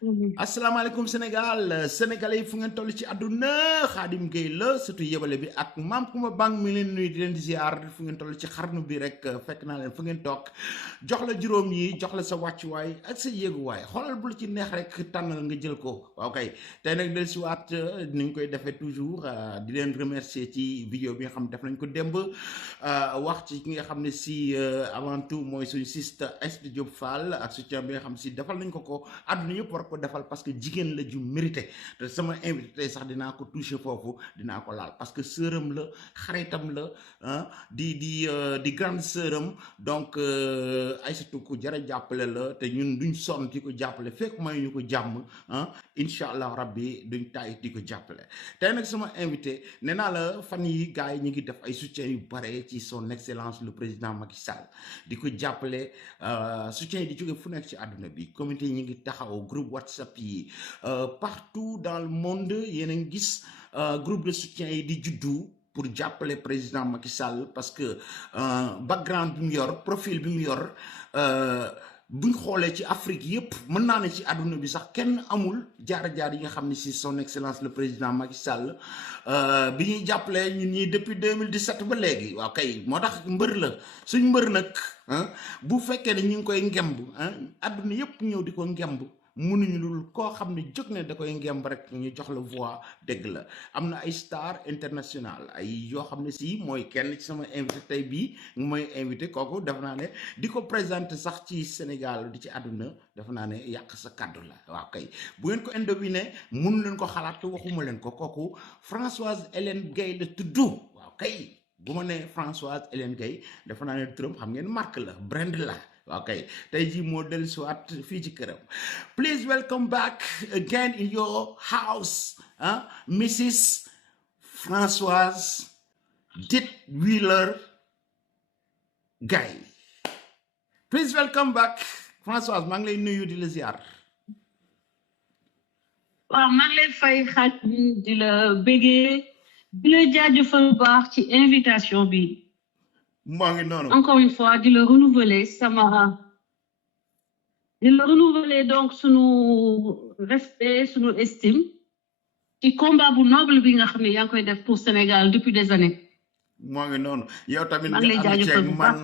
Mhm. asalaamaaleykum Sénégal sénégalais yi fu ngeen toll ci àdduna Khadim Gueye la surtout yebale bi ak maam Kumba Bang mi leen nuyu di leen di ziar fu ngeen toll ci xarnu bi rek fekk naa leen fu ngeen toog jox la juróom yi jox la sa wàccuwaay ak sa yéeguwaay xoolal bu la ci neex rek tànnal nga jël ko waaw kay tey nag del si waat ni ñu koy defee toujours di leen remercier ci vidéo bi nga xam ne def nañ ko démb wax ci ki nga xam ne si avant tout mooy suñu siste Aïssatou Diop Fall ak soutien bi nga xam si defal nañ ko àdduna yëpp war ko defal parce que jigéen la ju mérité te sama invité tey sax dinaa ko touché foofu dinaa ko laal parce que sœuram la xaritam la di grande sœuram donc Aïssatou ku jara jàppale la te ñun duñ sonn di ko jàppale fekk may ñu ko jàmm incha allah rabbi duñ taay di ko jàppale tey nag sama invité nee naa la fan yi gars yi ñu ngi def ay soutien yu bare ci son excellence le président Macky Sall di ko jàppale soutien yi di jóge fu nekk ci àdduna bi communauté yi ñu ngi taxaw groupe WhatsApp yi partout dans le monde yéen a ngi gis groupe de soutien yi di juddu pour jàppale président Macky Sall parce que background bi mu yor profil bi mu yor buñ xoolee ci Afrique yépp mën naa ne ci àdduna bi sax kenn amul jaar-jaar yi nga xam ne si son excellence le président Macky Sall bi ñuy jàppale ñun ñi depuis 2017 ba léegi waaw kay moo tax mbër la suñ mbër nag bu fekkee ne ñu ngi koy ngemb àdduna yépp ñëw di ko ngemb mënuñu lul koo xam ne jóg ne da koy ngemb rek ñu jox la voix dégg la am na ay star international ay yoo xam ne si mooy kenn ci sama invité tey bii mooy invité kooku def naa ne di ko présenté sax ci Sénégal di ci àdduna def naa ne yàq sa kàddu la waaw kay bu ngeen ko indowine mënu leen ko xalaat waxuma leen ko kooku Françoise Hélène Gaye la tudd waaw kay bu ma nee Françoise Hélène Gaye dafa naa ne turam xam ngeen marque la brand la okay tey jii moo dellu si waat fii ci këram please welcome back again in your house Mrs. Françoise Dit Wheeler Gaye please welcome back Françoise maa ngi lay nuyu di la ziar waaw maa ngi lay fay Khadim di la bégee di la jaajëfal bu baax ci invitation bi maa ngi noonu encore une fois di la renouveler donc sunu respect sunu estime ci combat bu noble bi nga xam ne yaa ngi koy def pour Sénégal depuis des années. maa ngi noonu yow tamit maa ngi lay jaajëfal bu baax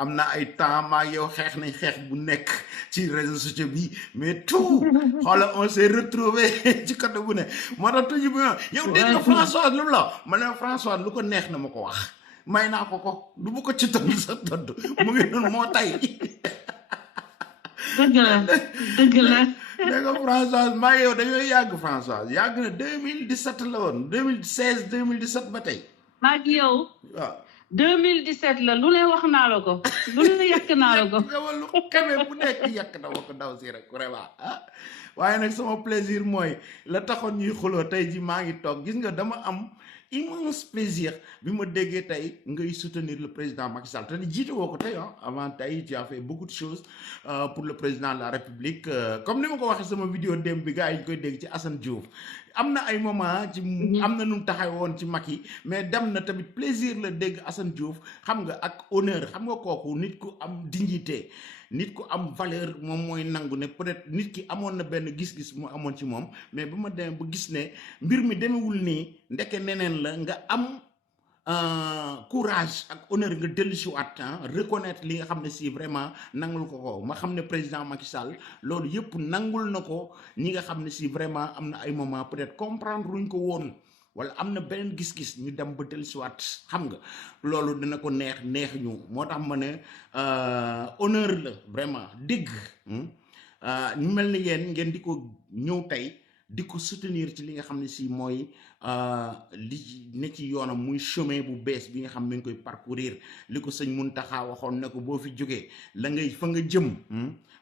am na ay temps maa yow xeex nañ xeex bu nekk ci réseaux sociaux bi mais tout xoolal on s'est retrouvé ci côté bu ne moo tax tuji bi yow dégg nga Françoise lu la ma ne Françoise lu ko neex na ma ko wax may naa ko du bu ko ci tontu sa tontu mu ngi noonu moo tay dëgg la dégg nga Françoise maa yow dañoo yàgg Françoise yàgg na 2017 la woon 2016 2017 ba tey maa ngi yow waaw 2017 la lu ne wax naa la ko lu ne yàq naa la ko lu kame bu nekk yàq na ma ko daw si rek vraiment waaye nag sama plaisir mooy la taxoon ñuy xuloo tey ji maa ngi toog gis nga dama am immense plaisir bi ma déggee tey ngay soutenir le président Macky Sall te jiite woo ko tey avant tey tu as fait beaucoup de choses pour le président de la République comme ni ma ko waxee sama vidéo démb bi gars yi ñu koy dégg ci Assane Diouf am na ay moment ci am na nu mu taxaw woon ci Macky mais dem na tamit plaisir la dégg Assane Diouf xam nga ak honneur xam nga kooku nit ku am dignité nit ku am valeur moom mooy nangu ne peut-être nit ki amoon na benn gis-gis mu amoon ci moom mais ba ma demee ba gis ne mbir mi demewul nii ndeke neneen la nga am courage ak honneur nga dellu si waat reconnaître li nga xam ne si vraiment nangul ko ma xam ne président Macky Sall loolu yëpp nangul na ko ñi nga xam ne si vraiment am na ay moment peut-être comprendre luñ ko woon wala am na beneen gis-gis ñu dem ba dellusiwaat xam nga loolu dina ko neex ñu moo tax ma ne honneur la vraiment dégg ñu mel ni yéen ngeen di ko ñëw tey di ko soutenir ci li nga xam ne si mooy li ne ci yoonam muy chemin bu bees bi nga xam ne ngi koy parcourir li ko sëñ Mountakha waxoon ne ko boo fi jógee la ngay fa nga jëm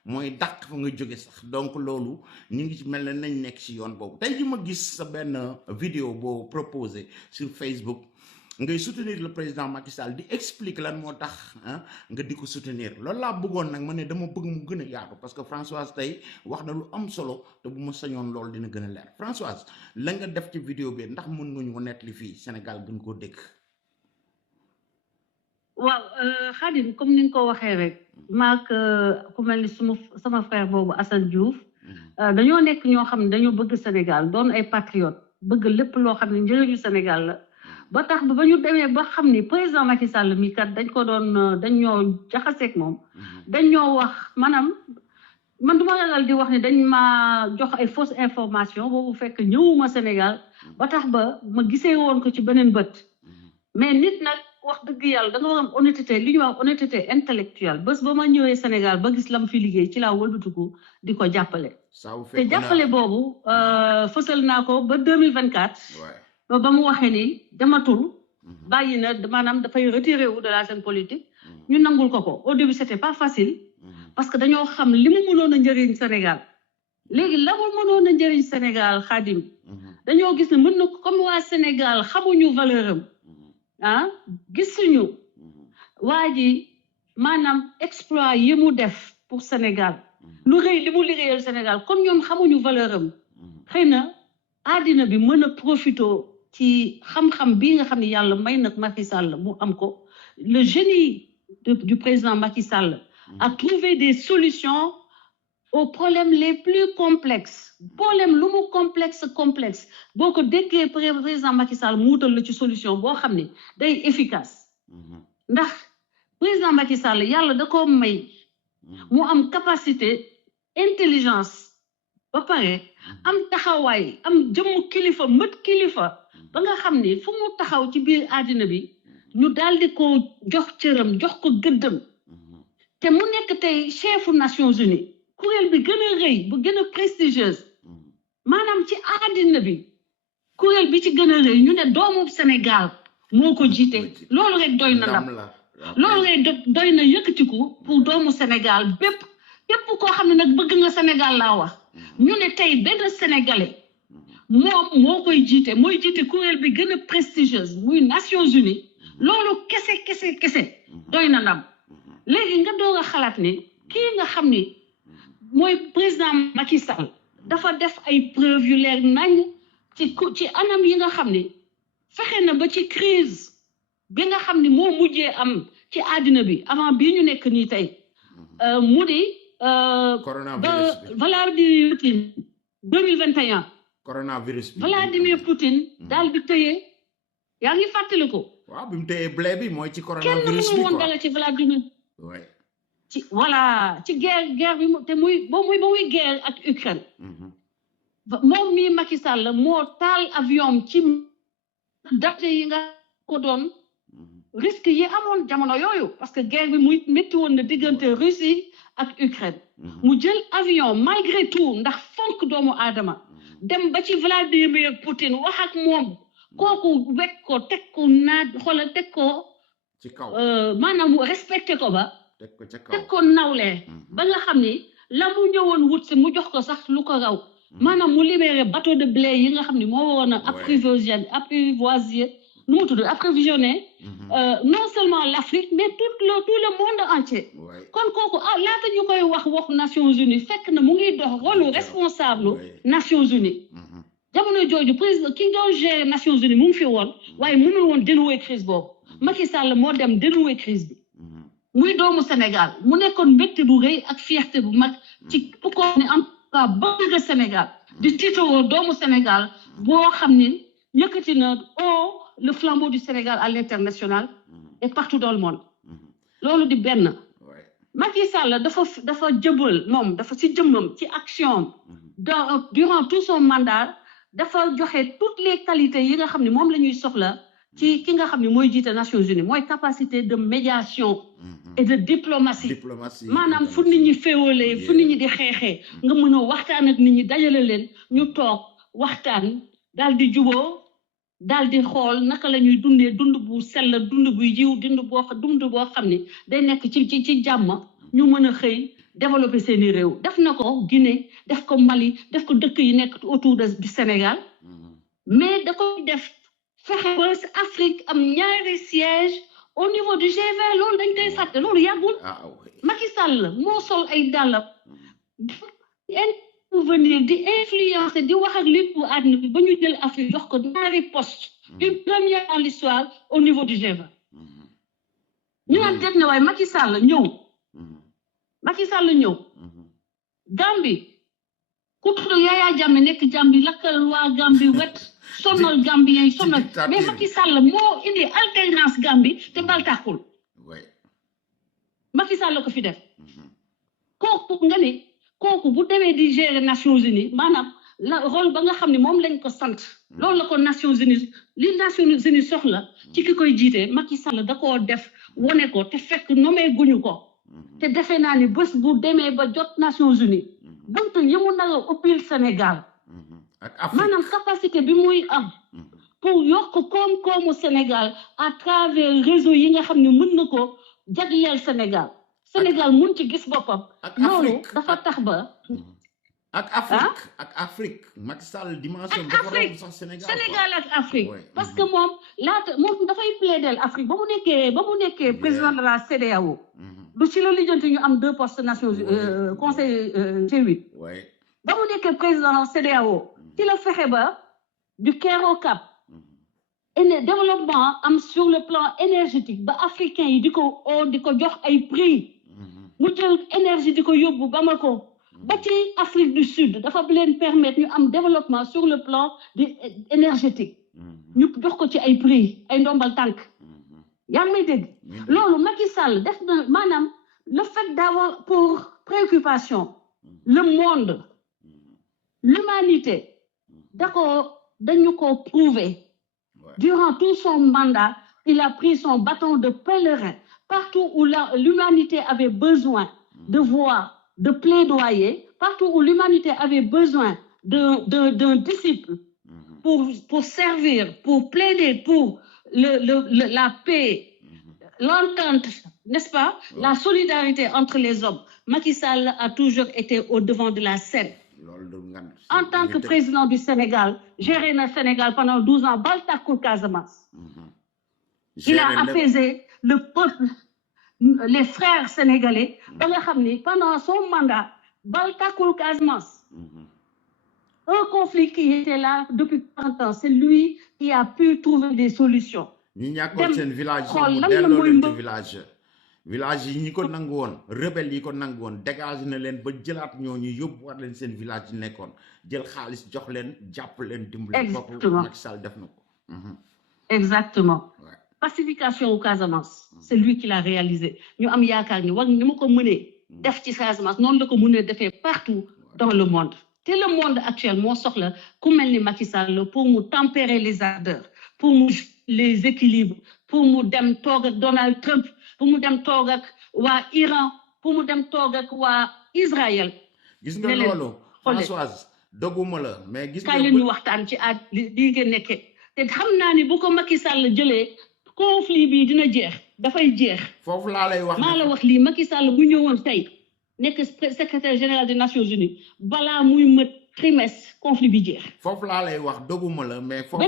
mooy dàq fa nga jóge sax donc loolu ñu ngi ci mel ne nañ nekk ci yoon boobu tey ji ma gis sa benn vidéo boo proposé sur Facebook ngay soutenir le président Macky Sall di explique lan moo tax nga di ko soutenir loolu laa bëggoon nag ma ne dama bëgg mu gën a yaatu parce que Françoise tey wax na lu am solo te bu ma sañoon loolu dina gën a leer Françoise la nga def ci vidéo bi ndax mën nga ñu ko nettali fii Sénégal gën koo dégg. waaw Khadim comme ni nga ko waxee rek maak ku mel ni sama frère boobu Assane Diouf dañoo nekk ñoo xam ne dañoo bëgg Sénégal doon ay patriote bëgg lépp loo xam ne njëriñu Sénégal la ba tax ba ñu demee ba xam ni président Macky Sall mi kat dañ ko doon dañ ñoo jaxaseeg moom dañ ñoo wax maanaam man duma ragal di wax ne dañ ma jox ay fausse information boobu fekk ñëwuma Sénégal ba tax ba ma gisee woon ko ci beneen bët mais nit nag wax dëgg yàlla da nga war am honnêteté li ñuy wax honnêteté intellectuelle bés ba ma ñëwee Sénégal ba gis lam fi liggéey ci laa wëlbatiku di ko jàppale te jàppale boobu fësal naa ko ba 2024 ba mu waxee ni dematul bàyyi na maanaam dafay retiré wu de la scène politique ñu nangul ko au début c'était pas facile parce que dañoo xam li mu mënoon a njëriñ Sénégal léegi la mu mënoon a njëriñ Sénégal Khadim dañoo gis ne mën na comme waa Sénégal xamuñu valeur am ah gisuñu waa ji maanaam exploit yi mu def pour Sénégal lu rëy li mu liggéeyal Sénégal comme ñoom xamuñu valeur am xëy na àddina bi mën a profito ci xam-xam bii nga xam ne yàlla may nag Macky Sall mu am ko le génie du président Macky Sall a trouvé des solutions aux problèmes les plus complexes problème lu mu complexe boo ko déggee président Macky Sall mu wutal la ci solution boo xam ne day efficace ndax président Macky Sall yàlla da ko may mu am capacité intelligence ba pare am taxawaay am jëmm kilifa mët kilifa ba nga xam ne fu mu taxaw ci biir àddina bi ñu daal di ko jox cëram jox ko gëddëm te mu nekk tey chefu Nations Unies kuréel bi gën a rëy bu gën a prestigieuse maanaam ci àddina bi kuréel bi ci gën a rëy ñu ne doomu Sénégal moo ko jiite loolu rek doy na ndam loolu rek doy na yëkkatiku pour doomu Sénégal bépp képp koo xam ne nag bëgg nga Sénégal laa wax ñu ne tey benn sénégalais moom moo koy jiite mooy jiite kuréel bi gën a prestigieuse muy Nations Unies loolu kese doy na ndam léegi nga doog a xalaat ne kii nga xam ni mooy président Macky Sall dafa def ay preuve yu leer nañ ci anam yi nga xam ni fexe na ba ci crise bi nga xam ni moo mujjee am ci àddina bi avant bii ñu nekk nii tey mu di Vladimir Poutine 2021 coronavirus bi Vladimir Poutine daal di tëye yaa ngi fàttali ko waaw bi mu tëyee blé bi mooy ci coronavirus bi woon dara ci Vladimir ci voilà ci guerre bi te muy ba muy guerre ak Ukraine moom mii Macky Sall moo taal avion ci date yi nga ko doon risque yi amoon jamono yooyu parce que guerre bi muy métti woon na diggante Russie ak Ukraine mu jël avion malgré tout ndax fonk doomu aadama dem ba ci Vladimir Poutine wax ak moom kooku wekk ko teg ko naat xoolal teg ko ci kaw maanaam respecté ko ba teg ko nawle ba nga xam ni la mu ñëwoon wut si mu jox ko sax lu ko raw maanaam mu libéré bateau de blé yi nga xam ni moo woon a apprivoiser nu mu tudd approvisionner non seulement l'Afrique mais tout le monde entier kon kooku laata ñu koy wax waxu Nations Unies fekk na mu ngi dox rôle responsable Nations Unies jamono jooju président ki doon gérer Nations Unies mu ngi fi woon waaye mënul woon dénouer crise boobu Macky Sall moo dem dénouer crise bi muy doomu Sénégal mu nekkoon mbégte bu rëy ak fierté bu mag ci bu ko ne en tout cas bëgg Sénégal di tiitoo doomu Sénégal boo xam ni yëkkati na le flambeau du Sénégal à l'international et partout dans le monde loolu di benn Macky Sall dafa jëbal moom dafa ci jëmmam ci action durant tout son mandat dafa joxe toutes les qualités yi nga xam ne moom la ñuy soxla ci ki nga xam ne mooy jiite Nations Unies mooy capacité de médiation et de diplomatie maanaam fu nit ñi féewalee fu nit ñi di xeexee nga mën a waxtaan ak nit ñi dajale leen ñu toog waxtaan daal di juboo daal di xool naka la ñuy dundee dund bu sell dund bu yiw dund boo xam ne day nekk ci jàmm ñu mën a xëy développer seeni réew def na ko Guinée def ko Mali def ko dëkk yi nekk autour du Sénégal mais da ko def fexe ba Afrique am ñaari siège au niveau du G20 loolu dañ koy fàtte loolu yàggul Macky Sall moo sol ay dàllam intervenir di influencer di wax ak lépp àdduna bi ba ñu jël Afrique jox ko ñaari poste une première dans l'histoire au niveau du G20 ñu naan teg ne waaye Macky Sall ñëw Gambie ku tudd Yaya Jammeh nekk Gambie lakkal waa Gambie wet sonal Gambien yi sonal mais Macky Sall moo indi alternance Gambie te bal tàkkul Macky Sall ko fi def kooku nga ne kooku bu demee di gérer Nations Unies maanaam la rôle ba nga xam ne moom lañ ko sant loolu la ko Nations Unies li Nations Unies soxla ci ki koy jiite Macky Sall da koo def wone ko te fekk nommé guñu ko te defe naa ni bés bu demee ba jot Nations Unies buntu yi mu nar a uppil Sénégal maanaam capacité bi muy am pour yokk koom-koomu Sénégal à travers réseau yi nga xam ne mën na ko jagleel Sénégal Sénégal mun ci gis boppam loolu dafa tax ba ak Afrique Macky Sall dimension dafa romb sax Sénégal ak Afrique parce que moom dafay plaider Afrique ba mu nekkee président de la CEDEAO du ci la lijjanti ñu am 2 postes nations conseil G8 ba mu nekkee président CEDEAO ci la fexe ba du Caire au Cap développement am sur le plan énergétique ba africain yi di ko jox ay prix mu jël énergie di ko yóbbu Bamako ba ci Afrique du Sud dafa leen permettre ñu am développement sur le plan énergétique ñu jox ko ci ay prix ay ndombal tànk yaa ngi may dégg loolu Macky Sall def na maanaam le fait d'avoir pour préoccupation le monde l'humanité dañu ko prouver durant tout son mandat il a pris son bâton de pèlerin partout où l'humanité avait besoin de voix de plaidoyer, partout où l'humanité avait besoin d'un disciple pour servir, pour plaider pour la paix, l'entente, n'est-ce pas? La solidarité entre les hommes. Macky Sall a toujours été au devant de la scène. En tant que président du Sénégal, géré le Sénégal pendant 12 ans, Baltakoul Casamance. Il a apaisé le peuple, les frères sénégalais, pendant son mandat, Baltakoul Casamance. Un conflit qui était là depuis 30 ans, c'est lui qui a pu trouver des solutions. Village yi ñi ko nangu woon rebelle yi ko nangu woon dégage na leen ba jëlaat ñooñu yóbbuwaat leen seen village yi nekkoon jël xaalis jox leen jàpp leen dimbali bopp Macky Sall def na ko exactement pacification au Casamance c'est lui qui l'a réalisé ñu am yaakaar ni war ni mu ko mënee def ci Casamance noonu la ko mënee defee partout dans le monde te le monde actuel moo soxla ku mel ni Macky Sall pour mu tempérer les ardeurs pour mu les équilibres pour mu dem toog ak Donald Trump pour mu dem toog ak waa Iran pour mu dem toog ak waa Israël. gis nga loolu Françoise doguma la mais gis nga kay leen ñu waxtaan ci at li ngeen nekkee te xam naa ni bu ko Macky Sall jëlee conflit bi dina jeex dafay jeex. foofu laa lay wax maa la wax lii Macky Sall bu ñëwoon tey nekk secrétaire général des Nations Unies balaa muy mët trimestre conflit bi jeex. foofu laa lay wax doguma la mais foofu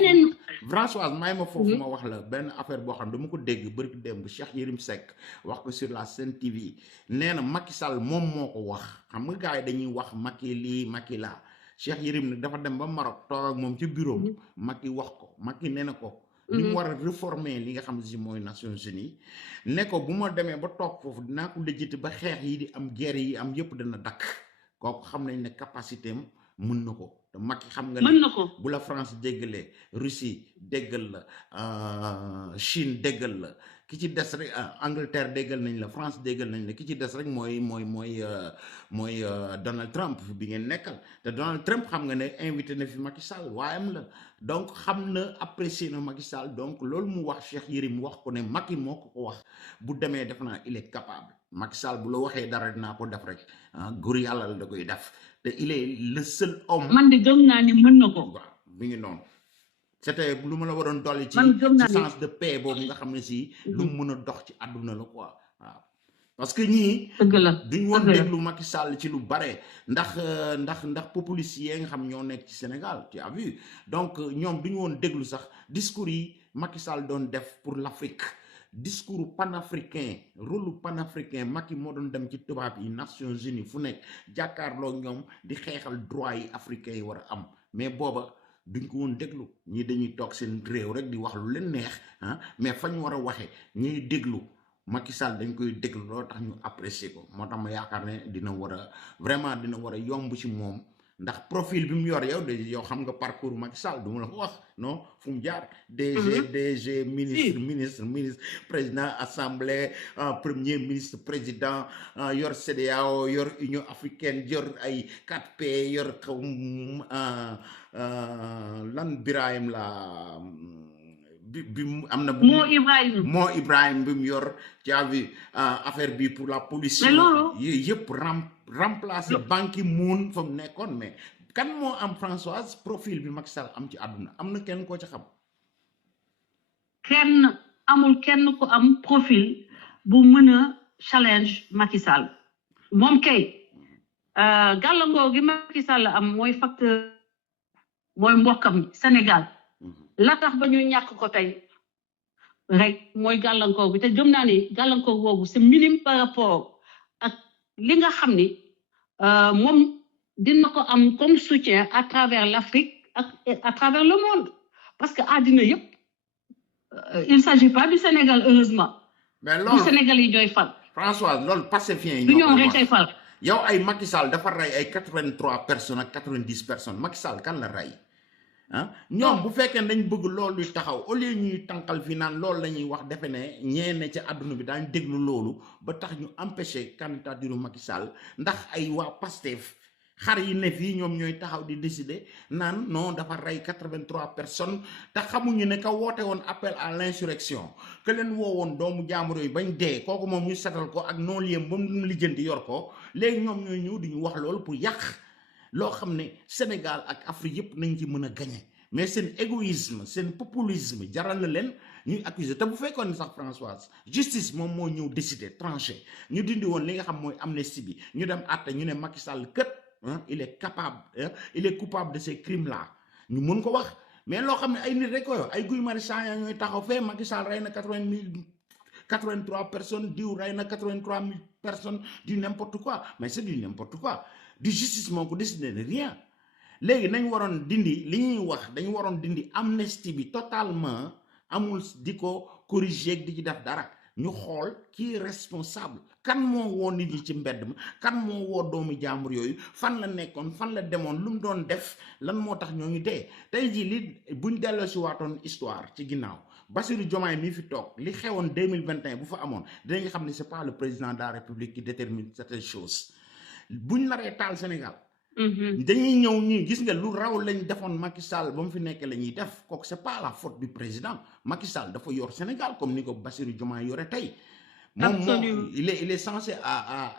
Françoise may ma foofu ma wax la benn affaire boo xam ne dama ko dégg bërki démb Cheikh Yérim Seck wax ko sur la Sen TV nee na Macky Sall moom moo ko wax xam nga gars yi dañuy wax Macky lii Macky laa Cheikh Yérim nag dafa dem ba Maroc toog ak moom ci bureau Macky wax ko Macky nee na ko ni mu war a réformer li nga xam ne si mooy Nations Unies ne ko bu ma demee ba toog foofu dinaa ko lijjati ba xeex yi di am guerre yi am yëpp dana dakk kooku xam nañ ne capacité am mën na ko te Macky xam nga ne bu la France déggalee Russie déggal la Chine déggal la ki ci des rek Angleterre déggal nañ la France déggal nañ la ki ci des rek mooy Donald Trump bi ngeen nekkal te Donald Trump xam nga ne invité na fi Macky Sall waayam la donc xam na apprécier na Macky Sall donc loolu mu wax Cheikh Yérim wax ko ne Macky moo ko wax bu demee def naa il est capable Macky Sall bu la waxee dara dinaa ko def rek góor yàlla la da koy def te il est le seul homme. man de gëm naa ni mën na ko. waaw mi ngi noonu c'était lu ma la waroon dolli ci sens de paix boobu nga xam ne si lu mu mën a dox ci àdduna la quoi waaw parce que ñii duñ woon déglu Macky Sall ci lu bare ndax populistes yi nga xam ñoo nekk ci Sénégal tu as vu donc ñoom duñu woon déglu sax discours yi Macky Sall doon def pour l'Afrique discours panafricain rôle panafricain Macky moo doon dem ci tubaab yi Nations Unies fu nekk jàkkaarloo ñoom di xeexal droit yi africains yi war a am mais booba duñ ko woon déglu ñii dañuy toog seen réew rek di wax lu leen neex mais fañ war a waxee ñuy déglu Macky Sall dañ koy déglu loolu tax ñu apprécier ko moo tax ma yaakaar ne dina war a vraiment dina war a yomb ci moom ndax profil bi mu yor yow de yow xam nga parcours Macky Sall du ma la ko wax non fu mu jaar DG ministre président assemblée premier ministre président yor CEDEAO yor Union africaine yor ay 4P yor xaw lan Birahim la bi am na moo Ibrahim bi mu yor ci affaire bi pour la pollution yëpp remplacer Ban Ki-moon fa mu nekkoon mais kan moo am Françoise profil bi Macky Sall am ci àdduna am na kenn koo ci xam kenn amul kenn ko am profil bu mën a challenge Macky Sall moom kay gàllankoor gi Macky Sall am mooy facteur mooy mbokkam Sénégal la tax ba ñu ñàkk ko tey rek mooy gàllankoor bi te gëm naa ni gàllankoor boobu c'est minime par rapport ak li nga xam ni moom dina ko am comme soutien à travers l'Afrique ak à travers le monde parce que àddina yëpp il s'agit pas du Sénégal heureusement mais loolu du Sénégal yi ñooy fal Françoise loolu pacifien yi du ñoom rek ay fal yow ay Macky Sall dafa rey ay 83 personnes ak 90 personnes Macky Sall kan la rey ñoom bu fekkee dañ bëgg loolu taxaw au lieu ñuy tànkal fi naan loolu la ñuy wax defe ne ñeene ci àdduna bi daañ déglu loolu ba tax ñu empêcher candidature Macky Sall ndax ay waa Pastef xar yi ne fii ñoom ñooy taxaw di décider naan non dafa rey 83 personnes te xamuñu ne ka woote woon appel à l'insurrection que leen woowoon doomu jaambur yooyu bañ dee kooku moom ñu setal ko ak non liem ba mu lijjanti yor ko léegi ñoom ñooy ñëw di ñu wax loolu pour yàq loo xam ne Sénégal ak Afrique yëpp nañ ci mën a gagner mais seen égoïsme seen populisme jaral na leen ñuy accuser te bu fekkoon sax Françoise justice moom moo ñëw décider tranché ñu dindi woon li nga xam mooy amnistie bi ñu dem àtte ñu ne Macky Sall kët il est capable il est coupable de ces crimes là ñu mën ko wax mais loo xam ne ay nit rek ko yow ay Guy Marius Sagna ñooy taxaw fee Macky Sall rey na 83 personnes diw rey na 83 000 personnes du n'importe quoi mais c'est du n'importe quoi du justice moo ko décidé de rien léegi nañ waroon dindi li ñuy wax dañu waroon dindi amnistie bi totalement amul di ko corriger di ci def dara ñu xool kii responsable kan moo woo nit ñi ci mbedd ma kan moo woo doomu jàmbur yooyu fan la nekkoon fan la demoon lu mu doon def lan moo tax ñoo ngi dee tey jii li buñ delloo si waatoon histoire ci ginnaaw Bassirou Diomaye mi fi toog li xewoon 2021 bu fa amoon dinañ xam ne c'est pas le président de la République qui détermine certaines choses buñ naree taal Sénégal dañuy ñëw ñi gis nga lu raw lañ defoon Macky Sall ba mu fi nekk la ñuy def kooku c'est pas la faute du président Macky Sall dafa yor Sénégal comme ni ko Bassirou Diomaye yore tey moom moo il est censé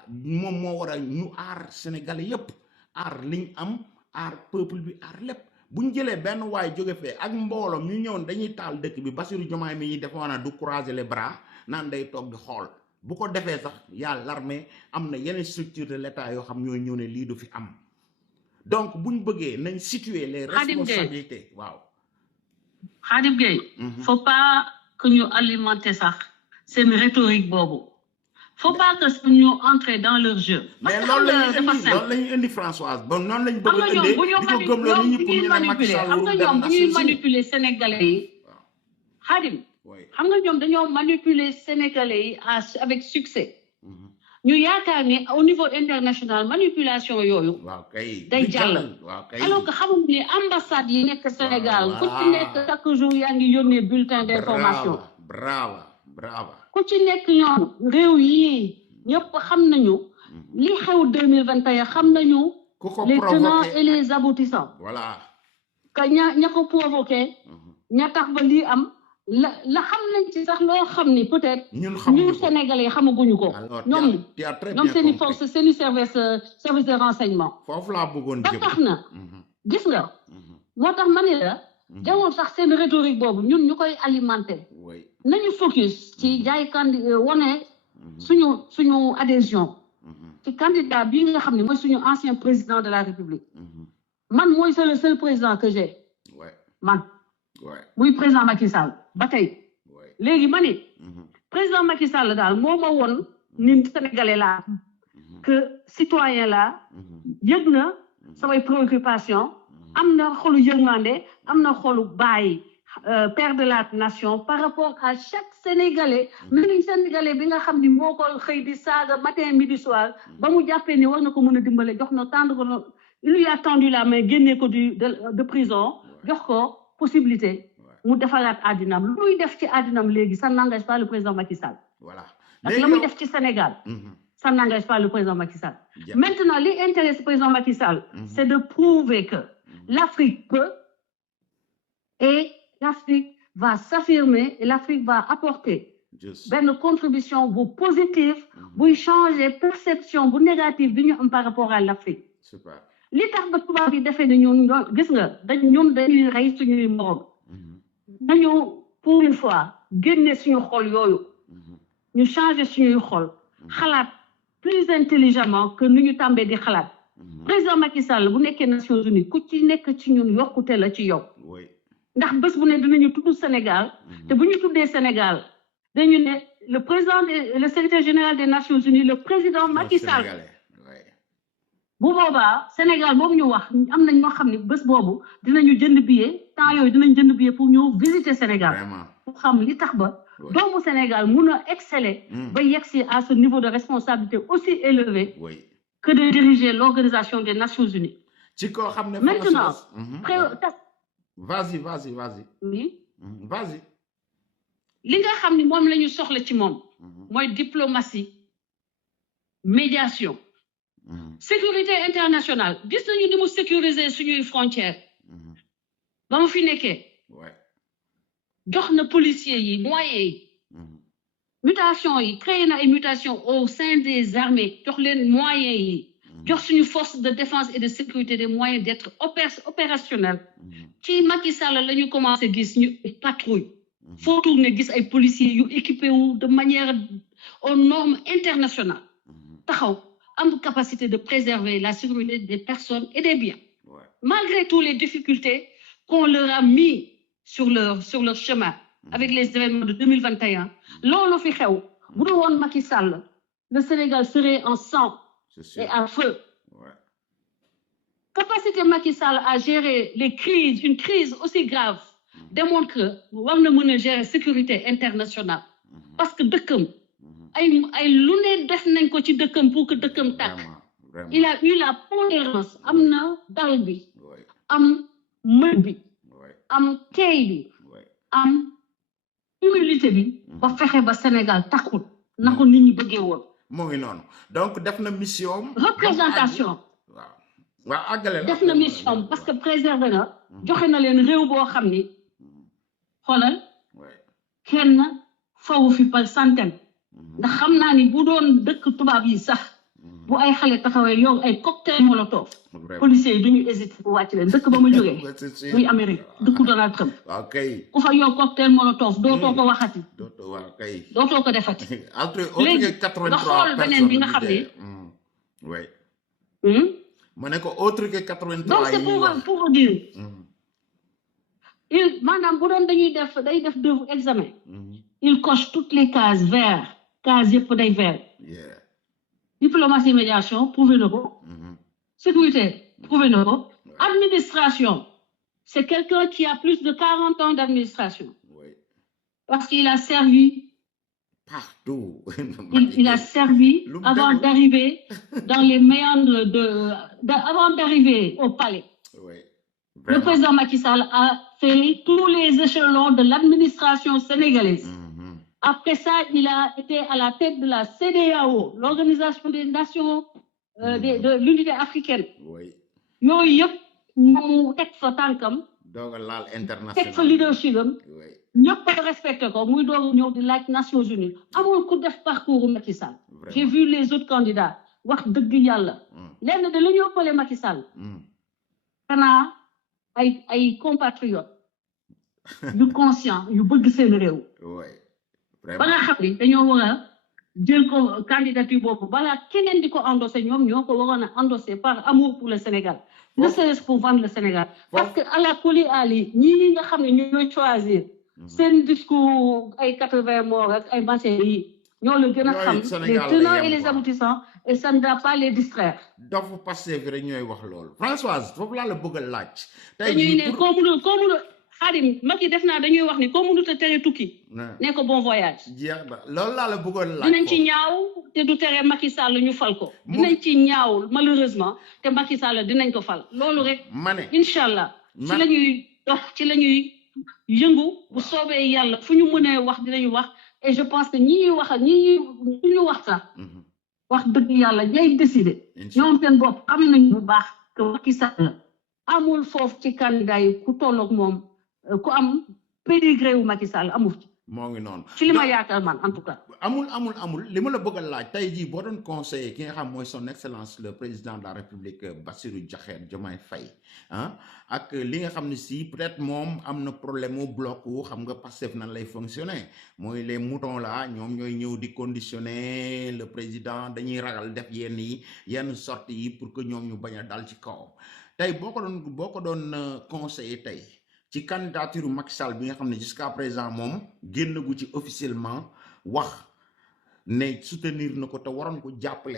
moom moo war a ñu aar Sénégalais yépp aar liñ am aar peuple bi aar lépp bu ñu jëlee benn waay jóge fee ak mbooloom ñu ñëwoon dañuy taal dëkk bi Bassirou Diomaye mi ñuy defoon du croiser les bras naan day toog di xool bu ko defee sax y'a l'armée am na yeneen structure de l'État yoo xam ñooy ñëw ne lii du fi am donc bu ñu bëggee nañ situer les responsabilités waaw Khadim Gueye faut pas que ñu alimenter sax seen rhétorique boobu faut pas que ñu entrer dans leur jeu mais loolu la ñuy indi Françoise bon noonu lañ bëgg a indee di ko gëmloo nit ñi pour ñu ne Macky Sall xam nga ñoom bu ñuy manipuler sénégalais yi Khadim xam nga ñoom dañoo manipuler sénégalais yi avec succès ñu yaakaar ni au niveau international manipulation yooyu day jàll alors que xamuñ ni ambassade yi nekk Sénégal ku ci nekk chaque jour yaa ngi yónnee bulletin d'information brava ku ci nekk ñoom réew yi ñëpp xam nañu li xew 2021 xam nañu les tenants et les aboutissants voilà que ña ko provoqué ña tax ba lii am la xam nañ ci sax loo xam ni peut-être ñun Sénégalais xamaguñu ko ñoom seeni force seeni service de renseignement foofu laa bëggoon ba tax na gis nga moo tax ma ne la jarul sax seen rhétorique boobu ñun ñu koy alimenter nañu focus ci jaay wone suñu adhésion ci candidat bi nga xam ne mooy suñu ancien président de la République man mooy le seul président que j'ai man muy président Macky Sall ba tey léegi ma ne président Macky Sall daal moo ma woon ni Sénégalais laa que citoyen laa yëg na samay préoccupation am na xolu yërmande am na xolu bàyyi père de la nation par rapport à chaque Sénégalais même Sénégalais bi nga xam ni moo ko xëy di saaga matin midi soir ba mu jàppee ni war na ko mën a dimbale jox na tendre il lui a tendu la main génne ko de prison jox ko possibilité mu defaraat àddinam lu muy def ci àddinam léegi ça n'engage pas le président Macky Sall. Voilà. Ak la muy def ci Sénégal. Ça n'engage pas le président Macky Sall. Maintenant, li intéresse le président Macky Sall, c'est de prouver que l'Afrique peut et l'Afrique va s'affirmer et l'Afrique va apporter une contribution positive pour changer perception négative bi ñu am par rapport à l'Afrique. Super. Li tax ba tubaab yi defee ne ñun gis nga ñun dañuy rey suñuy morom. Dañu pour une fois génne suñu xol yooyu. Ñu changer suñuy xol. Xalaat plus intelligemment que nous tàmbee di xalaat. Président Macky Sall bu nekkee Nations Unies ku ci nekk ci ñun yokkute la ci yow. Ndax bés bu ne dinañu tudd Sénégal te bu ñu tuddee Sénégal dañu ne le président le secrétaire général des Nations Unies le président Macky Sall. Bu boobaa Sénégal boobu ñu wax am na ñoo xam ne bés boobu dinañu jënd billet temps yooyu dinañ jënd billet pour ñëw visiter Sénégal. Pour xam li tax ba. Donc, Sénégal mun a exceller ba yegsi à ce niveau de responsabilité aussi élevé que de diriger l'Organisation des Nations Unies. Maintenant, vas-y. Oui. Vas-y. Li nga xam ni moom la ñu soxla ci moom mooy diplomatie, médiation, sécurité internationale. Gis nañu ni mu sécuriser suñuy frontières. Ba mu fi nekkee. Jox na policiers yi moyens yi mutation yi créé na ay mutation au sein des armées jox leen moyens yi jox suñu force de défense et de sécurité des moyens d'être opérationnels ci Macky Sall la ñu commencé gis ñu patrouille foo tourner gis ay policiers yu équipé wu de manière aux normes internationales taxaw am capacité de préserver la sécurité des personnes et des biens malgré toutes les difficultés qu'on leur a mis sur leur chemin avec les événements de 2021. Lolo fi xew bu do won Macky Sall le Sénégal serait en sang et à feu. Capacité Macky Sall à gérer les crises, une crise aussi grave démontre que war na mën a gérer sécurité internationale parce que dëkkam ay lu ne def nañ ko ci dëkkam pour que dëkkam tàkk. Il a eu la pondérance am na dal bi am mën bi am tey bi am humilité bi ba fexe ba Sénégal taxul na ko nit ñi bëggee woon. Moo ngi noonu donc def na mission. représentation. waaw àggale def na mission parce que préserver na joxe na leen réew boo xam ni xoolal kenn fawu fi par centaine ndax xam naa ni bu doon dëkk tubaab yi sax bu ay xale taxawee yow ay cocktail molotov policiers yi duñu hésité bu wàcc leen dëkk ba ma jógee muy Amérique dëkku Donald Trump ku fa yow cocktail molotov dootoo ko waxati dootoo ko defati léegi nga xool beneen bi nga xam ni ma ne ko autre que 83 donc c'est pour dire il maanaam bu doon day def examen il coche toutes les cases vert cases yëpp day vert diplomatie médiation prouvé na ko sécurité prouvé na ko administration c'est quelqu'un qui a plus de 40 ans d'administration parce qu'il a servi partout. Il a servi avant d'arriver dans les méandres avant d'arriver au palais. Le président Macky Sall a fait tous les échelons de l'administration sénégalaise. Après ça, il a été à la tête de la CEDEAO, l'Organisation des Nations de l'Unité africaine. Yooyu yëpp mu teg fa tànkam. Teg fa leadership am. ñëpp respecté ko muy doog ñëw di laaj Nations Unies amul ku def parcours Macky Sall. J'ai vu les autres candidats wax dëgg yàlla. lenn de la ñu ëppale Macky Sall. xanaa ay compatriotes yu conscient yu bëgg seen réew. ba nga xam ni dañoo war a jël ko candidature boobu balaa keneen di ko endossé ñoom ñoo ko waroon a endossé par amour pour le Sénégal. Ne serait-ce pour vendre le Sénégal. Parce que à la Koli Ali ñii nga xam ne ñooy choisir. seen discours ay 80 morts ak ay machins yi ñoo la gën a xam les tenants et les aboutissants et ça ne doit pas les distraire. dafa passé vrai ñooy wax loolu Françoise foofu laa la bëgg a laaj. tey jii ne koo mënul Khadim Macky def naa dañuy wax ni ko mënut a tere tukki Ouais. ne ko bon voyage jeex na loolu laa la bëggoon laaj dinañ ci foofu. ñaaw te du tere Macky Sall ñu fal ko Mu- dinañ ci ñaaw malheureusement te Macky Sall dinañ ko fal loolu rek ma ne incha allah ci Ma- la ñuy dox ci la ñuy yëngu bu soobee yàlla fu ñu mënee wax dinañu wax et je pense que ñi ñuy wax ak ñi ñu wax sax Mhm. wax dëgg yàlla ñay décider Incha ñoom seen bopp xam nañu bu baax que Macky Sall amul foofu ci candidat yi ku tolloog moom ku am pédigré wu Macky Sall amul moo ngi noonu. ci li ma yaakaar man en tout cas. amul li ma la bëgg a laaj tey jii boo doon conseiller ki nga xam mooy son excellence le président de la république Bassirou Diomaye Faye ah ak li nga xam ne si peut-être moom am na problème mu bloc wu xam nga Pastef nan lay fonctionner mooy les moutons là ñoom ñooy ñëw di conditionner le président dañuy ragal def yenn sorties yi pour que ñoom ñu bañ a dal ci kawam tey boo ko doon conseiller tey ci candidature Macky Sall bi nga xam ne jusqu'à présent moom génn gu ci officiellement wax ne soutenir na ko te waroon ko jàppale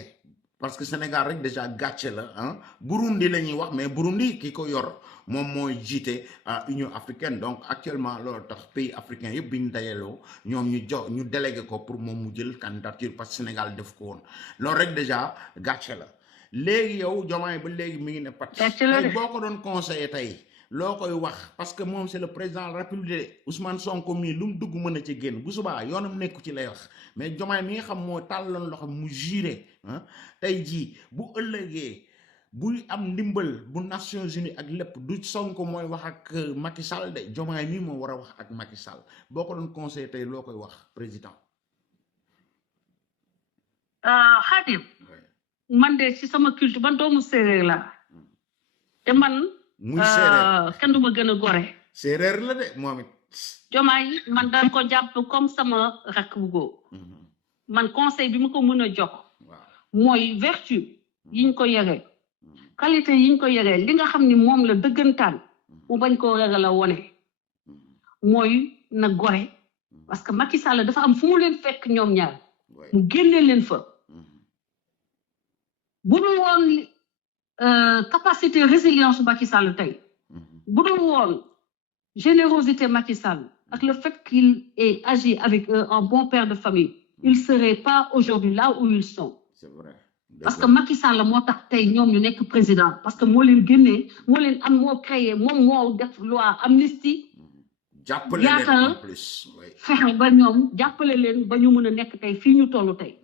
parce que Sénégal rek déjà gàcce la ah Burundi la ñuy wax mais Burundi ki ko yor moom mooy jiite Union africaine donc actuellement loolu tax pays africain yëpp bi ñu dajeloo ñoom ñu délégué ko pour moom mu jël candidature parce que Sénégal def ko woon loolu rek déjà gàcce la léegi yow Diomaye ba léegi mi ngi ne pat tey boo ko doon conseiller tey loo koy wax parce que moom c'est le président de la République Ousmane Sonko mii lu mu dugg mën a ci génn bu subaa yoonam nekku ci lay wax mais Diomaye mi nga xam moo tàlloon loxo mu juré tey jii bu ëllëgee buy am ndimbal bu Nations Unies ak lépp du Sonko mooy wax ak Macky Sall de Diomaye mii moo war a wax ak Macky Sall boo ko doon conseillé tey loo koy wax président. Khadim man de ci sama culture man doomu séeréer la te man. muy séeréer kenn du ma gën a gore. séeréer la de moom it. Diomaye man daan ko jàpp comme sama rakk bu góor. man conseil bi ma ko mën a jox. mooy vertu yiñ ko yore. qualité yiñ ko yore li nga xam ni moom la dëggantaan. mu bañ koo ragal a wone. mooy na gore. parce que Macky Sall dafa am fu mu leen fekk ñoom ñaar. mu génne leen fa. bu dul woon capacité résilience Macky Sall tey bu dul woon générosité Macky Sall ak le fait qu'il ait agi avec eux en bon père de famille ils seraient pas aujourd'hui là où ils sont. C'est vrai. Parce que Macky Sall moo tax tey ñoom ñu nekk président parce que moo leen génnee moo leen am moo créé moom moo def loi amnistie jàppale leen en plus fexe ba ñoom jàppale leen ba ñu mën a nekk tey fii ñu toll tey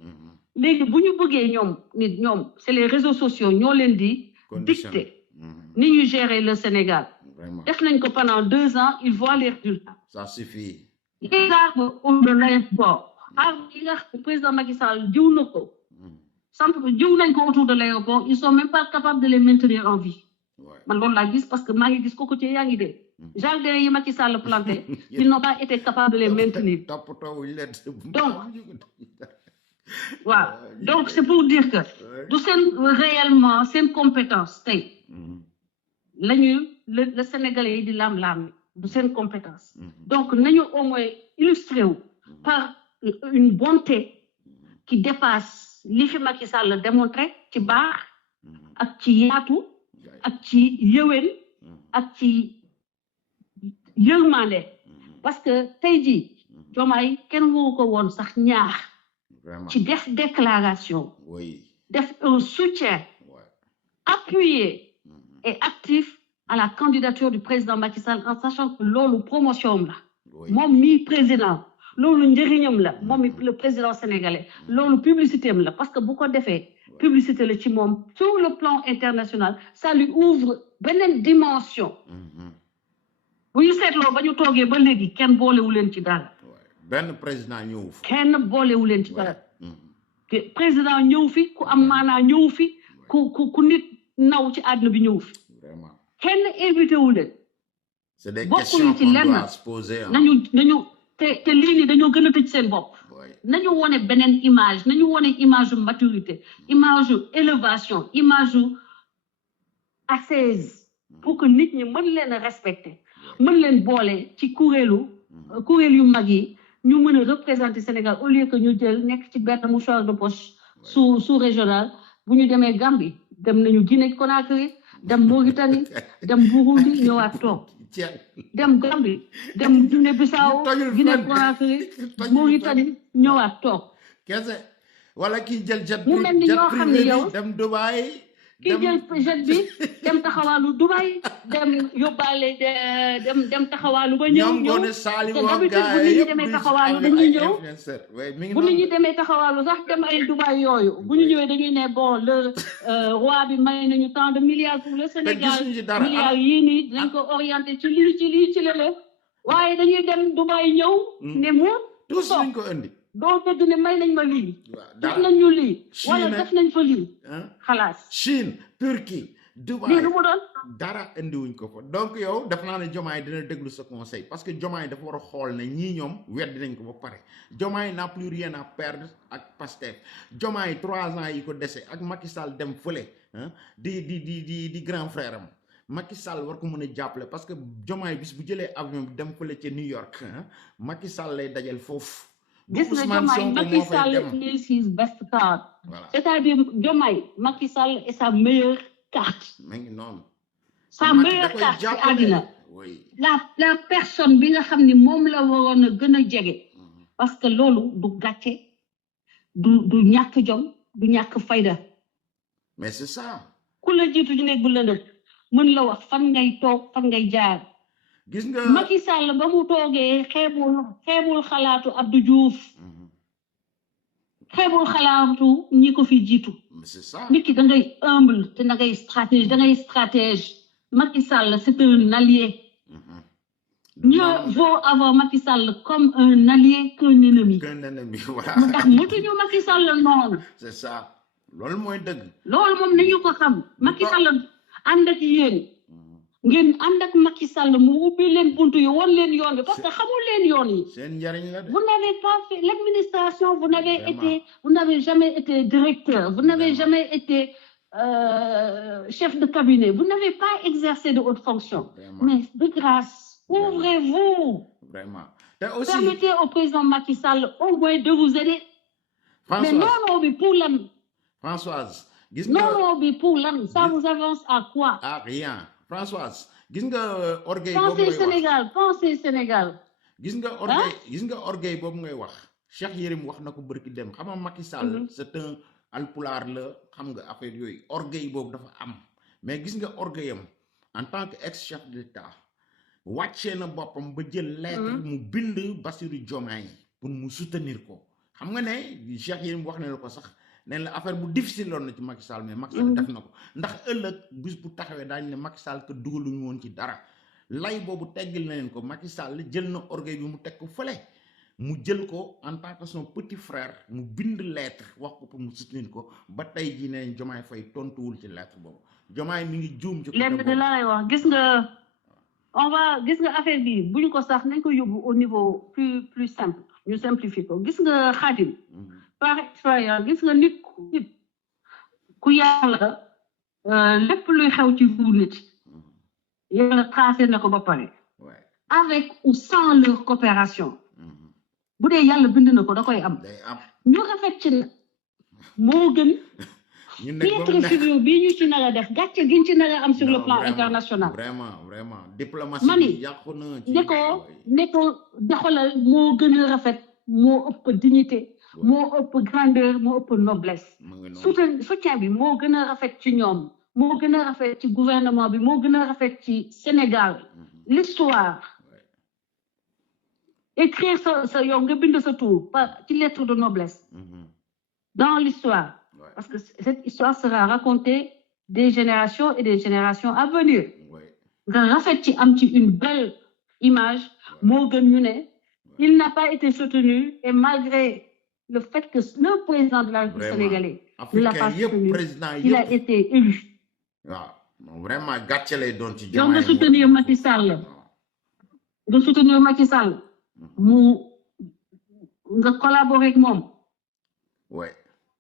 léegi bu ñu bëggee ñoom c'est les réseaux sociaux ñoo leen di dicter ni ñu gérer le Sénégal def nañ ko pendant 2 ans ils voient les résultats. Ça suffit. Les arbres autour de l'aéroport arbre yi nga xam président Macky Sall jiw na ko jiw nañ ko autour de l'aéroport ils sont même pas capables de les maintenir en vie. man loolu laa gis parce que maa ngi gis cocotier yaa ngi dee jardin yi Macky Sall planté ils n'ont pas été capables de les maintenir. donc c'est pour dire que du seen réellement seen compétence tey le Sénégalais yi di lam-lam du seen compétence donc nañu au moins illustré wu par une bonté qui dépasse li fi Macky Sall démontré ci baax ak ci yaatu ak ci yëwén ak ci yërmande parce que tey jii Diomaye kenn waru ko woon sax ñaax ci def déclaration def un soutien appuyé et actif à la candidature du président Macky Sall en sachant que loolu promotion la moom mi président loolu njëriñam la moom mi le président sénégalais loolu publicité am la parce que bu ko defee publicité la ci moom sur le plan international ça lui ouvre beneen dimension bu ñu seetloo ba ñu toogee ba léegi kenn boolewu leen ci dara benn président ñëw fi kenn boolewu leen ci dara président ñëw fi ku am maanaa ñëw fi ku nit naw ci àdduna bi ñëw fi kenn invité wu leen c'est des questions qu'on doit se poser nañu te lii nii dañoo gën a tëj seen bopp nañu wone beneen image nañu wone image yu maturité image yu élévation image yu assise pour que nit ñi mën leen a respecter mën leen boole ci kuréel yu mag yi ñu mën a représenter Sénégal au lieu que ñu jël nekk ci benn mouchoir de poche sous régional bu ñu demee Gambie dem nañu Guinée Conakry dem Mauritanie dem Burundi ñëwaat toog ceeb dem Gambie dem Guinée Bissau tojul Guinée fenn Conakry tojul Mauritanie ñëwaat toog kese wala kii jël mu mel ni jet ñoo xam privé ne bi yow dem Dubaï kii dem jël jet bi dem taxawaalu Dubaï dem yóbbaale dem taxawaalu ba ñëw ñoom ñëw Ngoné Saliou te ak d'habitude gars bu nit ñi yëpp demee du taxawaalu ay dañuy ñëw influenceur ouais mi ngi bu nit noonu ñi demee taxawaalu sax dem ay Dubaï yooyu bu ñu ñëwee dañuy ne bon le roi bi may nañu tant de milliards pour le te Sénégal gisuñu ci dara milliards yii nii dinañ ko orienté ci lii ci lële waaye dañuy dem Dubaï ñëw ne mu tous toog luñ ko indi doo dégg ne may nañ ma lii waaw def dara nañ ñu lii wala Chine def nañ fa lii hein xalaas Chine Turquie lii Dubaï lu mu doon dara indiwuñ ko fa donc yow def naa ne Diomaye dina déglu sa conseil parce que Diomaye dafa war a xool ne ñii ñoom weddi nañ ko ba pare Diomaye n'a plus rien à perdre ak Pastef Diomaye 3 ans yi ko dese ak Macky Sall dem fële di grand frère am Macky Sall war ko mën a jàppale parce que Diomaye bis bu jëlee avion bi dem fële ca New York Macky Sall lay dajal foofu bu gis nga Ousmane Diomaye Sonko Macky moo fay Sall dem is his best card voilà c'est-à-dire Diomaye Macky Sall est sa meilleure carte ma ngi noonu sa Macky da meilleure koy carte ci jàppale àddina oui la personne bi nga xam ni moom la waroon a gën a jege parce que loolu du gàcce du ñàkk jom du ñàkk fayda mais c'est ça ku la jiitu ñu nekk bu lëndëm mën la wax fan ngay toog fan ngay jaar gis nga Macky Sall ba mu toogee xeebul xalaatu Abdou Diouf xeebul xalaatu ñi ko fi jiitu c'est ça nit ki da ngay humble te da ngay stratège Macky Sall c'est un allié mieux vaut avoir Macky Sall comme un allié qu'un ennemi qu'un ennemi voilà ndax motuñu Macky Sall noonu c'est ça loolu mooy dëgg loolu moom nañu ko xam Macky Sall ànd ak yéen ngeen ànd ak Macky Sall mu ubbi leen buntu yi woon leen yoon bi parce que xamul leen yoon yi seen njariñ la de vous n'avez pas fait l'administration Vraiment. vous n'avez jamais été directeur vous n'avez Vraiment. jamais été chef de cabinet vous n'avez pas exercé de haute fonction vraiment mais de grâce ouvrez-vous vraiment te aussi permettez au président Macky Sall au moins de vous aider mais Françoise non bi pour lan Françoise gis nga non bi pour lan ça vous avance à quoi ah rien Françoise gis nga orgueil boobu pensez ngay wax Sénégal gis nga orgueil boobu ngay wax Cheikh Yérim wax na ko bërki dem xam nga Macky Sall c'est un alpulaar la xam nga affaire yooyu orgueil boobu dafa am mais gis nga orgueilam en tant que ex-chef d'État wàccee na boppam ba jël lettre mu bind Bassirou Diomaye pour mu soutenir ko xam nga ne Cheikh Yérim wax na la ko sax nee la affaire bu difficile loon na ci Macky Sall mais Macky Sall def na ko ndax ëllëg bis bu taxawee daañu ne Macky Sall que dugaluñu woon ci dara lay boobu teggil na leen ko Macky Sall jël na orgueil bi mu teg ko fële mu jël ko en tant que son petit frère mu bind lettre wax ko pour mu soutenir ko ba tey jii nee Diomaye Faye tontuwul ci lettre boobu Diomaye mi ngi juum ci côté lenn boobu la lay wax gis nga affaire bi bu ñu ko sax nañ ko yóbbu au niveau plus simple ñu simplifier ko gis nga Khadim par expérience gis nga nit ku yàlla lépp luy xew ci fu nit yàlla tracé na ko ba pare avec ou sans leur coopération bu dee yàlla bind na ko da koy am day am ñu rafet ci nag moo gën ñu nekk ba mu piètre figure bii ñu ci nar a def gàcce giñ ci nar a am sur le plan international vraiment diplomatie mani bi yàqu na ci ne ko doxalal moo gën a rafet moo ëpp dignité moo ëpp grandeur moo ëpp noblesse soutien bi moo gën a rafet ci ñoom moo gën a rafet ci gouvernement bi moo gën a rafet ci Sénégal l'histoire écrire sa yow nga bind sa tour ci lettre de noblesse dans l'histoire parce que cette histoire sera racontée des générations et des générations à venir nga rafet ci am ci une belle image moo gën ñu ne il n'a pas été soutenu et malgré le fait que le président de la République sénégalais ne l'a pas soutenu il a été élu waaw vraiment gàcce lay doon ci yow nga soutenir Macky Sall mu nga collaborer ak moom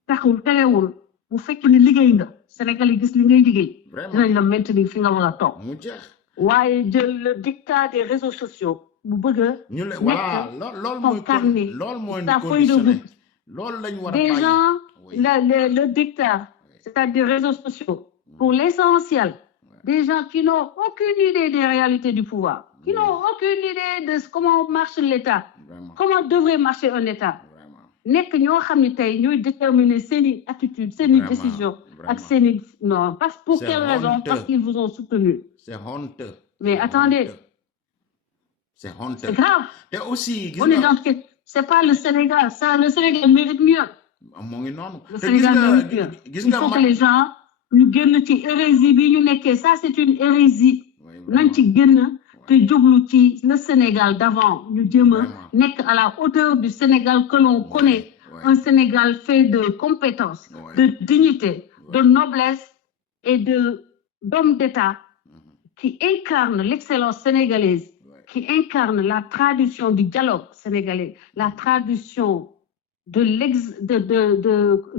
taxul terewul bu fekk ni liggéey nga Sénégal yi gis li ngay liggéey dinañ la maintenir fi nga war a toog waaye jël le dictat des réseaux sociaux bu bëgg a loolu mooy sa feuille de route loolu lañ war a des gens le dictat c'est-à-dire réseaux sociaux pour l'essentiel des gens qui n'ont aucune idée des réalités du pouvoir, qui n'ont aucune idée de comment marche l'État, comment devrait marcher un État. Nek ñoo xamni tay ñoy déterminer seeni attitude, seeni décision ak seeni non parce pour quelle raison? Parce qu'ils vous ont soutenu. C'est honteux. Mais attendez. C'est honteux. C'est grave. Et aussi, on est dans c'est pas le Sénégal, ça le Sénégal mérite mieux. Le Sénégal mérite mieux. Il faut que les gens ñu génn ci hérésie bi ñu nekkee, ça c'est une hérésie. Nañ ci génn te jublu ci le Sénégal d'avant, ñu jëm a nekk à la hauteur du Sénégal que l'on connaît, un Sénégal fait de compétences, de dignité, de noblesse et d'hommes d'État qui incarnent l'excellence sénégalaise, qui incarne la tradition du dialogue sénégalais, la tradition de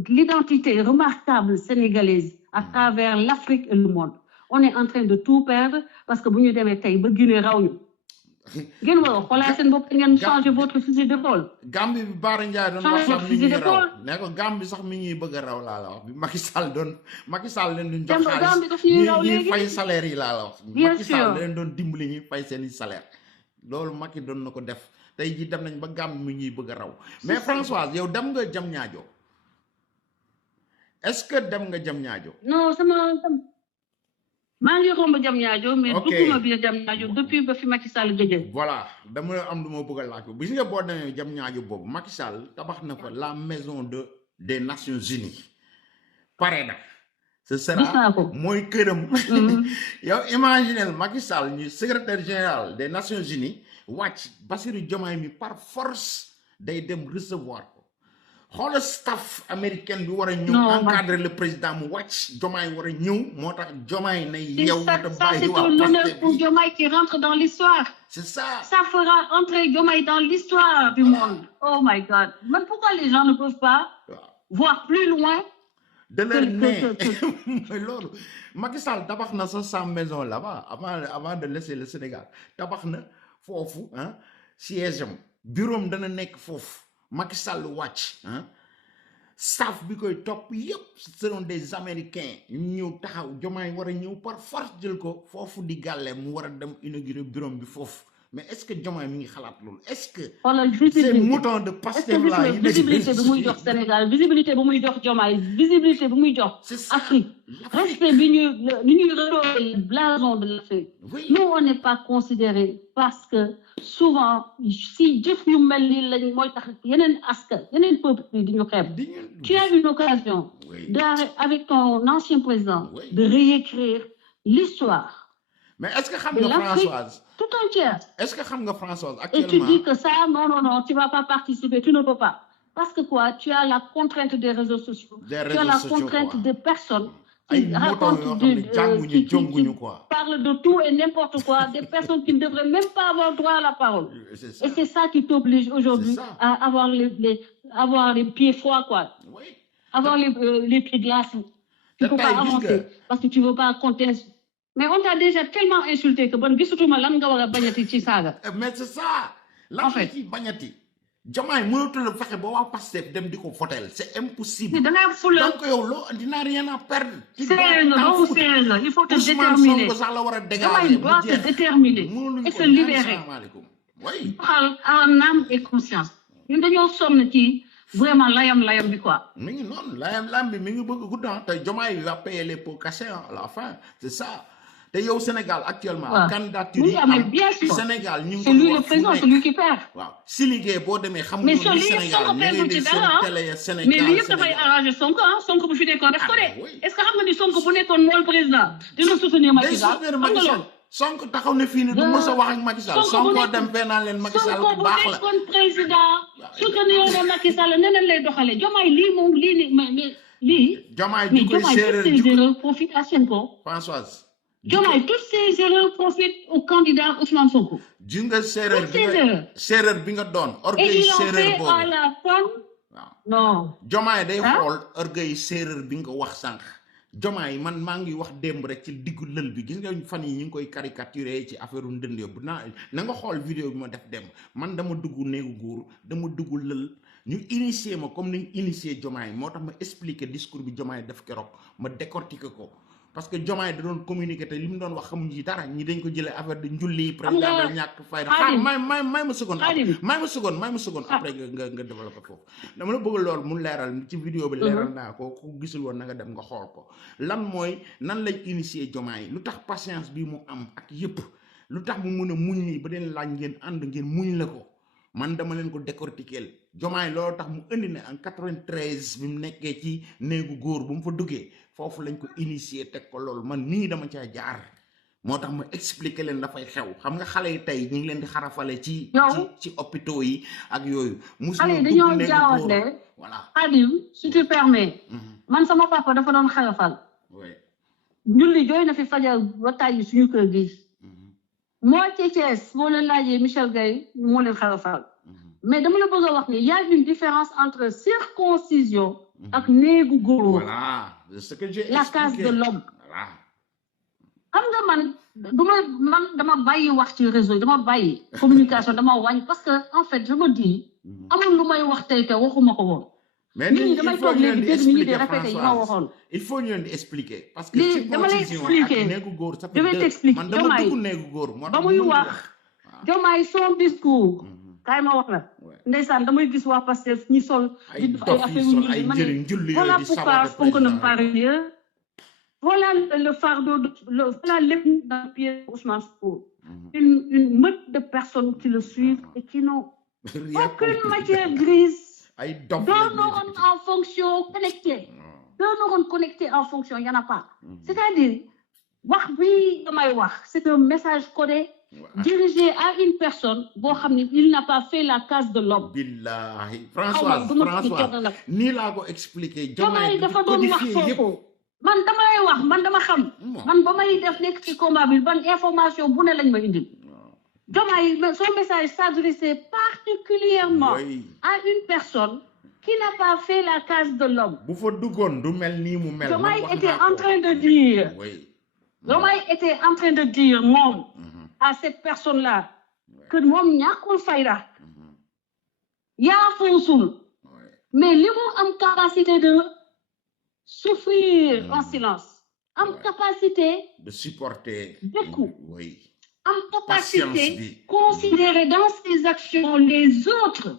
l'identité remarquable sénégalaise à travers l'Afrique et le monde. On est en train de tout perdre parce que bu ñu demee tey ba Guinée raw ñu. Ngeen war a xoolaat seen bopp ngeen changer votre fusil d'épaule. Gambie bi Bara Ndiaye doon wax sax mi ñuy raw ne ko Gambie sax mi ñuy bëgg a raw laa la wax bi Macky Sall leen doon jox xaalis ñuy fay salaire yi laa la wax. Macky Sall leen doon dimbali ñuy fay seen i salaire. Loolu Macky doon na ko def tey jii dem nañ ba Gambie mi ñuy bëgg a raw mais Françoise yow dem nga Diamniadio est-ce que dem nga Diamniadio? Non maa ngi romb Diamniadio mais dugguma biir Diamniadio depuis ba fi Macky Sall gëjee. Voilà dama am lu ma bëgg a laaj ko gis nga boo demee Diamniadio boobu Macky Sall tabax na fa la maison des Nations Unies pare na. Ce sera mooy këram. yow imaginez Macky Sall ñu secrétaire général des Nations Unies wàcc Bassirou Diomaye mi par force day dem recevoir ko xoolal staff américain bi war a ñëw encadrer le président mu wàcc Diomaye war a ñëw moo tax Diomaye na yow te bàyyi waa c'est un honneur pour Diomaye qui rentre dans l'histoire. C'est ça. Ça fera entrer Diomaye dans l'histoire du monde. Oh my God. Mais pourquoi les gens ne peuvent pas voir plus loin de leur nez? Loolu Macky Sall tabax na sa maison là-bas avant de laisser le Sénégal tabax na foofu siège am bureau am dana nekk foofu Macky Sall wàcc staff bi koy topp yëpp ce seront des Américains ñu ñëw taxaw Diomaye war a ñëw par force jël ko foofu di gàlle mu war a dem inaugurer bureau bi foofu. Mais est-ce que Diomaye mi ngi xalaat loolu est-ce que ces moutons de Pastef là visibilité bi muy jox Sénégal visibilité bi muy jox Diomaye visibilité bi muy jox Afrique respect bi ñuy redorer le blason de l'Afrique. Nous on n'est pas considérés parce que souvent si jëf yu mel ni lañ mooy tax yeneen askan yeneen peuple yi di ñu xeeb. Tu as une occasion avec ton ancien président de réécrire l'histoire. Mais est-ce que xam nga Françoise tout entière. Est-ce que xam nga Françoise actuellement? Et tu dis que ça non tu vas pas participer, tu ne peux pas parce que quoi? Tu as la contrainte des réseaux sociaux. Tu as la contrainte des personnes qui racontent qui parlent de tout et n'importe quoi, des personnes qui ne devraient même pas avoir droit à la parole. Et c'est ça qui t'oblige aujourd'hui à avoir les pieds froids quoi. Oui. Avoir les pieds glacés. Tu ne peux pas avancer parce que tu veux pas contester. Mais on t'a déjà tellement insulté que bon gisutuma lan nga war a bañati ci saaga. Mais c'est ça. Lan nga ci bañati. Diomaye mënatul fexe ba waa Pastef dem di ko votel c'est impossible. Da ngay fula donc yow loo dina rien à perdre. Sérieux, il faut te déterminer. Sax la war a dégager. Diomaye doit se déterminer et se libérer. Oui. En âme et conscience. Ñun dañoo sonn ci vraiment layam bi quoi. Mi ngi noonu layam bi mi ngi bëgg guddan te Diomaye va payer les pots cassés à la fin c'est ça. te yow Sénégal actuellement. candidature yi am Sénégal ñu ngi c'est lui le président, c'est lui qui perd. waaw si liggéey boo demee xam nga ni Sénégal ñu ngi télé Sénégal mais li yëpp dafay arranger Sonko bu fi nekkoon def ko de. Est-ce que xam nga ni Sonko bu nekkoon mooy président dina soutenir Macky Sall xam nga loolu. Sonko taxaw ne fii ni du mës a wax ak Macky Sall Sonko dem fee naan leen Macky Sall bu baax la. Sonko bu nekkoon président soutenir na Macky Sall neneen lay doxalee Diomaye lii moom lii ni mais lii. Diomaye di koy séeréer toutes ces erreurs profitent à Sonko. Françoise. Diomaye, toutes ces erreurs profitent au candidat Ousmane Sonko. Ji nga séeréer bi nga doon orgueil séeréer boobu. Et il en fait à la fin. Non. Diomaye day xool orgueil séeréer bi nga wax sànq. Diomaye man maa ngi wax démb rek ci diggu lël bi gis nga fan yi ñu ngi koy caricaturer ci affaire u ndënd bu na nga xool vidéo bi ma def démb man dama dugg néegu góor dama dugg lël ñu initier ma comme ni ñu initier Diomaye moo tax ma expliquer discours bi Diomaye def keroog ma décortiquer ko. parce que Diomaye da doon communiquer te li mu doon wax xamuñ ci dara ñi dañ ko jëlee affaire de njulli xam président nga da ñàkk fayda Khadim may ma seconde Khadim may ma seconde ah après nga développer foofu dama la bëgg lool mu leeral ci vidéo bi leeral naa ko ku gisul woon na nga dem nga xool ko lan mooy nan lañ initier Diomaye lu tax patience bi mu am ak yëpp lu tax mu mun a muñ nii ba leen laaj ngeen ànd ngeen muñ la ko man dama leen ko décortiquer Diomaye loolu tax mu indi ne en 93 bi mu nekkee ci néegu góor bu mu fa duggee foofu lañ ko initier teg ko loolu man nii dama caa jaar moo tax ma expliquer leen dafay xew xam nga xale yi tey ñu ngi leen di xarafale ci yow ci hôpitaux yi ak yooyu xale musuñu yi dugg dañoo néegu góor jaawale voilà Khadim si tu permets man sama papa dafa doon xarafal oui julli jooy na fi fajar ba tàyyi suñu kër gi moo ci Thiès moo leen laajee Michel Gueye moo leen xarafal mais dama la bëgg a wax ne y a une différence entre circoncision ak néegu góor voilà c'est ce que j'ai la case de expliqué l'homme voilà xam nga man dama bàyyi wax ci réseau yi dama bàyyi communication dama wàññi parce que en fait je me dis amul lu may wax tey te waxuma ko woon mais nit ñi il damay faut toog ñu léegi leen di dégg nit ñi di expliquer répété yi ma Françoise waxoon il faut ñu leen di expliquer parce que lii dama lay circoncision ak expliquer néegu góor ça je fait vais deux t'expliquer man dama Diomaye dugg néegu góor moo ba tax muy mënut wax waaw Diomaye son discours kaay ma wax la ouais. ndeysaan damay gis waa Pastef ñi sol ay di def ay dof yi affaire sol yu ay ma ne njëriñ julli yooyu voilà di pourquoi saboter Sonko ne président parle yi mieux voilà le fardeau voilà l'épine dans le pied Ousmane Sonko une meute de personnes qui le suivent et qui n'ont rien aucune compris matière grise ay dof d'hormones en fonction connectées d'hormones connectées en fonction il y en a pas c'est-à-dire wax bi damay wax c'est un message codé dirigé à une personne boo xam ne il n'a pas fait la case de l'homme billahi xaw ma du ma tudd kenn nag nii laa ko expliqué Diomaye dafa doon wax codifié yëpp foofu man dama lay wax man dama xam man ba may def nekk ci combat bi ban information bu ne lañ ma indil Diomaye son message s'adressait particulièrement oui à une personne qui n'a pas fait la case de l'homme bu fa duggoon du mel nii mu mel Diomaye man wax était naa ko. en train de dire oui Diomaye était en train de dire moom à cette personne-là que moom ñàkkul fayda yaa foosul mais li mu am capacité de souffrir en silence am capacité de supporter beaucoup oui am patience capacité bi considérer dans ses actions les autres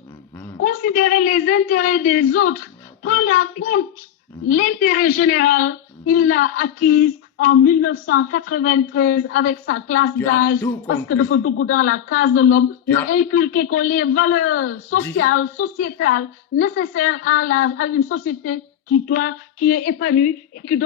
considérer les intérêts des autres prendre en compte l'intérêt général il l'a acquise en 1993 avec sa classe Tu as d'âge tout parce que compris. dafa dugg dans la case de l'homme Tu ñu as- inculquer ko les valeurs sociales sociétales nécessaires à une société qui est épanouie et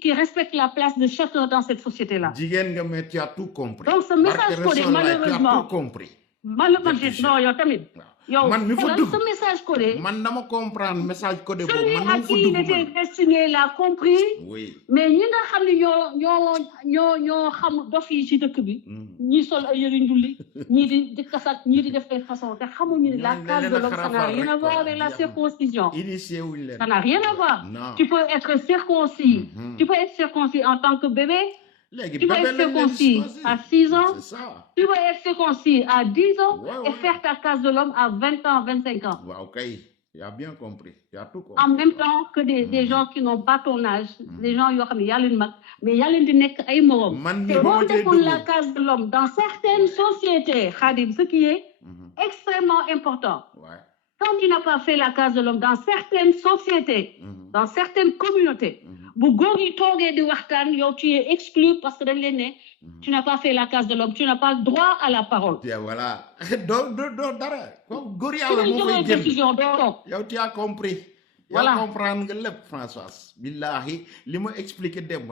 qui respecte la place de chacun dans cette société-là. jigéen nga mais tu as tout compris Donc ce message codé, tu as malheureusement, tout compris non, yow tamit. Yow, man mi fa xoolal dugg ce message codé, man dama comprendre message codé boobu celui man à dama fa qui il dugg était man destiné l'a compris, oui mais ñi nga xam ne ñoo xam dof yi ci dëkk bi, ñi sol ay yëri njulli, ñii di kasak, ñii di def ay façon, te xamuñu ne la Ñooñu case dañ de leen a l'homme, ça n'a xarafal rien à rek, voir quoi. avec la Jeex na. circoncision. initié wuñ leen Ça n'a rien à voir. non Tu peux être circoncis. Tu peux être circoncis en tant que bébé. léegi Tu peux bébé être lañ leen circoncis choisir. à 6 ans. c'est ça Tu peux être circoncis à 10 ans Ouais, et ouais. faire ta case de l'homme à 20 ans, 25 ans. waaw kay y a bien compris y a tout compris En même temps que des gens qui n'ont pas ton âge, des gens qui ont yaa leen mag, mais yaa leen di nekk ay morom. man mi Et ba ma boo cay deful la dugg case de l'homme dans certaines sociétés, Khadim, ce qui est extrêmement important. ouais Quand tu n'as pas fait la case de l'homme dans certaines sociétés, dans certaines communautés, bu góor yi toogee di waxtaan yow tu es exclu parce que dañ leen ne tu n'as pas fait la case de l'homme, tu n'as pas le droit à la parole. bien voilà doo dara comme góor Tu yàlla veux moo jëlee fay génn décision doo toog. yow tu as compris Voilà. yow comprendre nga lépp Françoise billahi li ma expliqué dem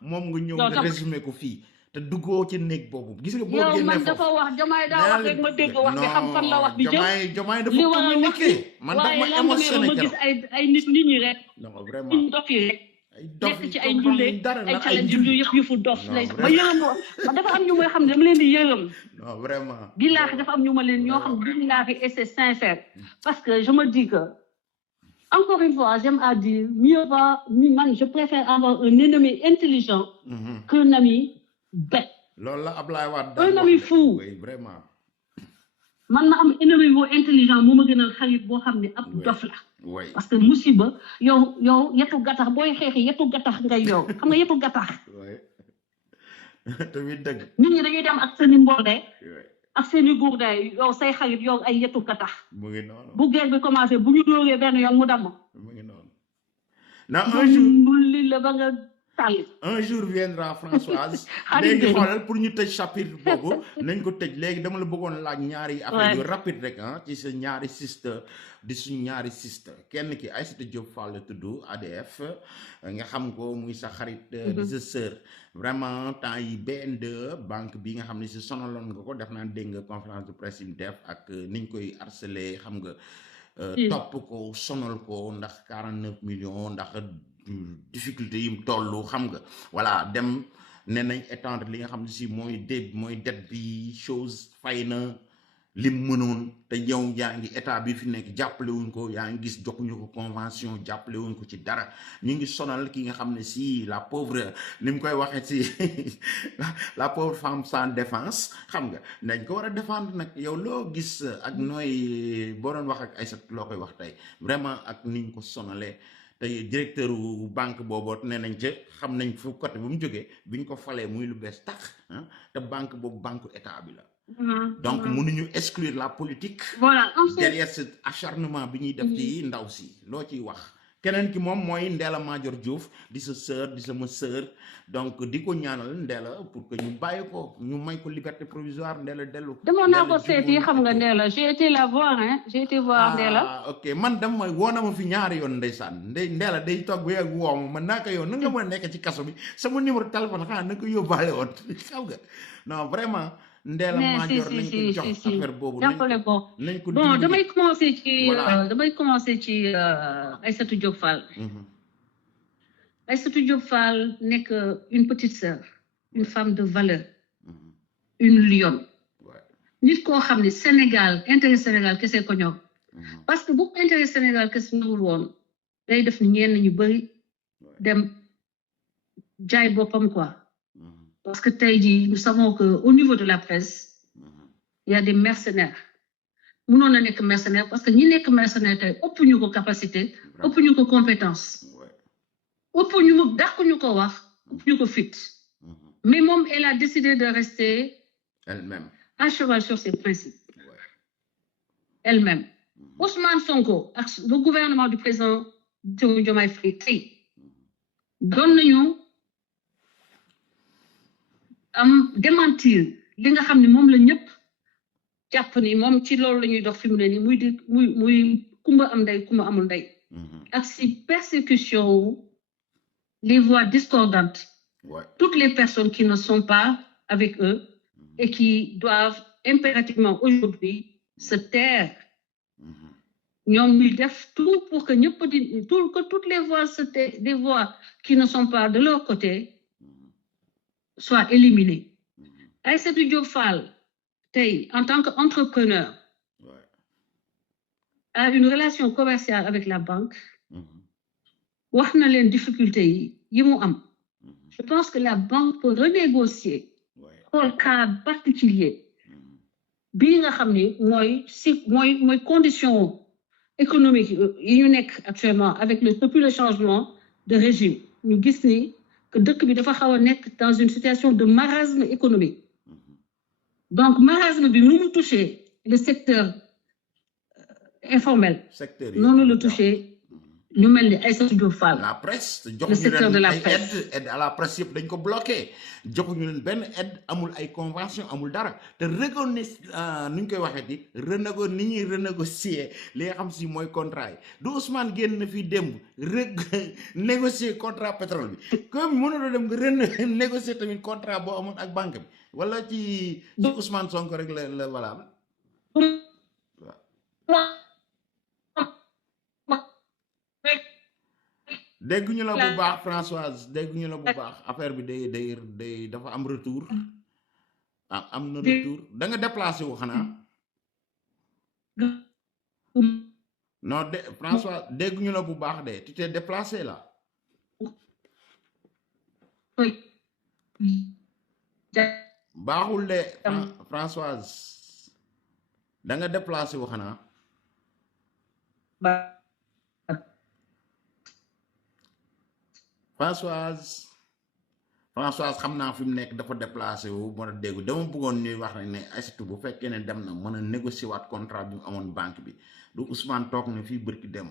moom nga ñëw Non, nga tam- résumé ko fii te duggoo ci néeg boobu gis nga boo yow génnee man foofu dafa wax Diomaye daa wax rek ma dégg wax bi xam fan la wax bi jëm. Diomaye dafa li war a wax communiqué man dafa waaye ma lan ma émotionné ma gis keroog ay nit ñi rek non vraiment ñu dof yi rek ay dof nekk yi ci ay comprendre njulle dara ay nag ay challenge yu julli yëpp yëfu dof Non, lay vraiment. ma yërëm ma dafa am ñu may xam ne dama leen di yërëm non vraiment billaahi dafa am ñu ma leen ñoo xam billaahi et c'est sincère parce que je me dis que encore une fois j'aime à dire mieux va man je préfère avoir un ennemi intelligent qu'un ami bête. loolu la Ablaye Wade Un daan ami wax de. fou. oui vraiment man ma am ennemi bu intelligent moo ma gënal xarit boo xam ne ab dof la oui parce que musiba yow yetu gattax booy xeexi yetu gattax ngay yow xam nga yetu gattax oui tamit dëgg nit ñi dañuy dem ak seeni mboolde ak seeni gourday yow say xarit yow ay yetu gattax mu ngi noonu bu guerre bi commencé bu ñu dóoree benn yoon mu damm mu ngi noonu na un jour li la ba nga tàlli un jour viendra Françoise léegi xoolal pour ñu tëj chapitre boobu nañ ko tëj léegi dama la bëggoon laaj ñaari affaire yu rapide rek ah ci sa ñaari sister di suñ ñaari sister kenn ki Aïssatou Diop Fall la tudd ADF nga xam ko muy sa xarit di sa sœur vraiment temps yi BN2 banque bi nga xam ne si sonaloon nga ko def naa dégg nga conférence de presse yi mu def ak niñ koy harceler xam nga topp ko sonal ko ndax 49 millions ndax difficulté yi mu toll xam nga voilà dem ne nañ étendre li nga xam ne si mooy dette bi chose fay na lim mënoon te yow yaa ngi état bi fi nekk jàppale wuñ ko yaa ngi gis joxuñu ko convention jàppale wuñ ko ci dara ñu ngi sonal ki nga xam ne si la pauvre ni mu koy waxee si la pauvre femme sans défense xam nga nañ ko war a défendre nag yow loo gis ak nooy boo doon wax ak Aïssatou loo koy wax tey vraiment ak niñ ko sonalee tey directeur banque boobu nee nañ ca xam nañ fu côté bu mu jógee biñ ko falee muy lu bees tax te banque boobu banque état bi la donc mënuñu exclure la politique voilà derrière cet acharnement bi ñuy def ci ndaw si loo ciy wax keneen ki moom mooy Ndella Madior Diouf di sa sœur di sama sœur donc di ko ñaanal Ndella pour que ñu bàyyi ko ñu may ko liberté provisoire Ndella dellu demoon naa ko seeti xam nga Ndella j'ai été la voir j'ai été voir Ndella ok man dama woona ma fi ñaari yoon ndeysaan Ndella day toog ba yegg woo ma man naa ko yow na nga mën a nekk ci kaso bi sama numéro téléphone xanaa na ko yóbbaale woon xam nga non vraiment Ndella Madior nañ ko jox affaire boobu jàppale ko bon damay commencé ci Aïssatou Diop Fall Aïssatou Diop Fall nekk une petite sœur une femme de valeur une lionne nit koo xam ne Sénégal intérêt Sénégal kese ko ñor parce que bu intérêt Sénégal kese ñëwul woon day def ni ñenn ñu bëri dem jaay boppam quoi parce que tey jii nous savons que au niveau de la presse il y a des mercenaires mënoon na nekk mercenaire parce que ñi nekk mercenaire tey ëpp ñu ko capacité ëpp ñu ko compétence ëpp ñu ko dàq ñu ko wax ëpp ñu ko fit mais moom elle a décidé de rester elle-même à cheval sur ses principes elle-même Ousmane Sonko ak le gouvernement du président Diomaye Faye tey doon nañu am démentir li nga xam ne moom la ñëpp jàpp ni moom ci loolu la ñuy dox fi mu ne nii muy kumba am ndey kumba amul ndey ak si persécution les voix discordantes toutes les personnes qui ne sont pas avec eux et qui doivent impérativement aujourd'hui se taire ñoom ñuy def tout pour que ñëpp que toutes les voix des voix qui ne sont pas de leur côté soient éliminés. Aïssatou Diop Fall, en tant qu'entrepreneur, a une relation commerciale avec la banque. Wax na leen difficulté yi mu am. Je pense que la banque peut renégocier xool cas particulier bii nga xam ne mooy condition économique yi ñu nekk actuellement avec depuis le changement de régime ñu gis ni que dëkk bi dafa xaw a nekk dans une situation de marasme économique donc marasme bi nu mu touché le secteur informel noonu la touché ñu mel ni Aïssatou Diop Fall la presse le secteur de la presse aide à la presse yëpp dañ ko bloqué joxuñu leen benn aide amul ay convention amul dara te nu ñu koy waxee di ni ñuy renégocier li nga xam si mooy contrat yi du Ousmane génn na fii démb négocier contrat pétrole bi comme mënuloo dem nga négocier tamit contrat boo amoon ak banque bi wala ci Ousmane Sonko rek la valable dégguñu la bu baax Françoise dégguñu la bu baax affaire bi day dafa am retour am na retour da nga déplacé wu xanaa non Françoise dégguñu la bu baax de tu t'es déplacé là baaxul de Françoise da nga déplacé wu xanaa ba Françoise xam naa fi mu nekk dafa déplacé wu moo tax déggu dama bëggoon ñuy wax ne Aïssatou bu fekkee ne dem na mën a négocier waat contrat bi mu amoon banque bi du Ousmane toog na fii bërki dem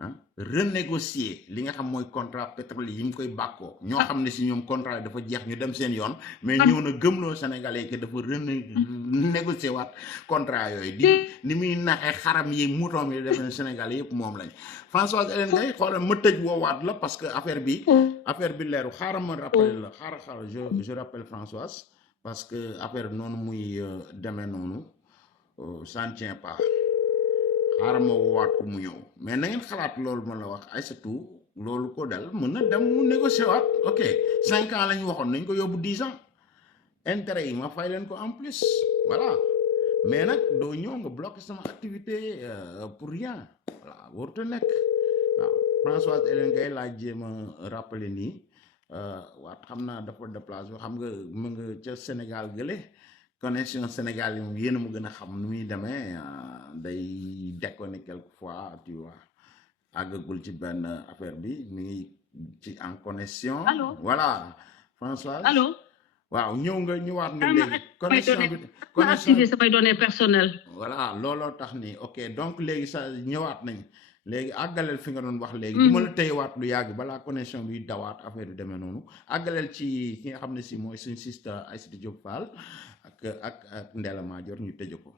ah renégocier li nga xam mooy contrat pétrole yi mu koy bàkkoo ñoo xam ne si ñoom contrat yi dafa jeex ñu dem seen yoon mais ñëw na gëmloo Sénégalais que dafa renégocier waat contrat yooyu di ni muy naxee xaram yi muutoom yi def na Sénégalais yëpp moom lañ Françoise Hélène Gaye xoolal ma tëj woowaat la parce que affaire bi leeru xaaral ma rappel la xaaral je rappelle Françoise parce que affaire noonu muy demee noonu ça ne tient pas xaaral ma woowaat ko mu ñëw mais na ngeen xalaat loolu ma la wax Aïssatou loolu ko dal mën na dem mu négocier waat ok 5 ans la ñu waxoon nañ ko yóbbu 10 ans intérêt yi ma fay leen ko en plus voilà mais nag doo ñëw nga bloqué sama activité pour rien voilà warut a nekk waaw Françoise Hélène Gaye laa jéem a rappelé nii waat xam naa dafa déplacé xam nga mu nga ca Sénégal gële connexion Sénégal yi moom yéen a mu gën a xam nu muy demee day déconné quelquefois tu vois àggagul ci benn affaire bi mi ngi ci en connexion. Allô voilà Françoise. Allô waaw ñëw nga ñëwaat nga léegi connexion bi ma activé samay données personnelles. voilà looloo tax ni ok donc léegi sa ñëwaat nañ léegi àggaleel fi nga doon wax léegi du ma la téyewaat lu yàgg balaa connexion bi dawaat affaire yu demee noonu àggaleel ci ki nga xam ne si mooy suñ sister Aïssatou Diop Fall ak Ndella Madior ñu tëj ko.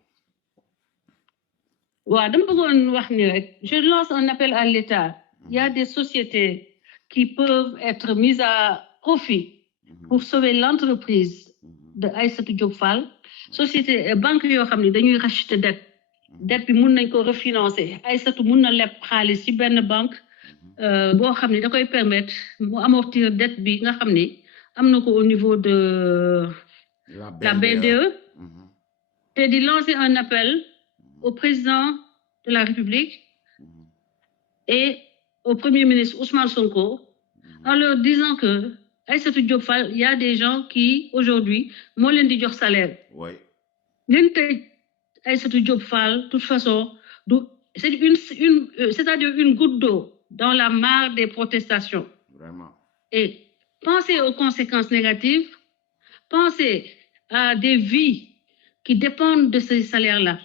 waaw dama bëggoon wax ni rek je lance un appel à l'État. Il y a des sociétés qui peuvent être mises à profit pour sauver l'entreprise de Aïssatou Diop Fall. Société banque yoo xam ne dañuy racheter dette bi mun nañ ko refinancer Aïssatou mun na leb xaalis ci benn banque boo xam ne da koy permettre mu amortir dette bi nga xam ne am na ko au niveau de la BNDE te di lancer un appel au président de la République et au premier ministre Ousmane Sonko en leur disant que Aïssatou Diop Fall, il y a des gens qui aujourd'hui moo leen di jox salaire. Oui. Leen tëj Aïssatou Diop Fall, de toute façon, c'est-à-dire une goutte d'eau dans la mare des protestations. Vraiment. Et pensez aux conséquences négatives, pensez à des vies qui dépendent de ces salaires-là.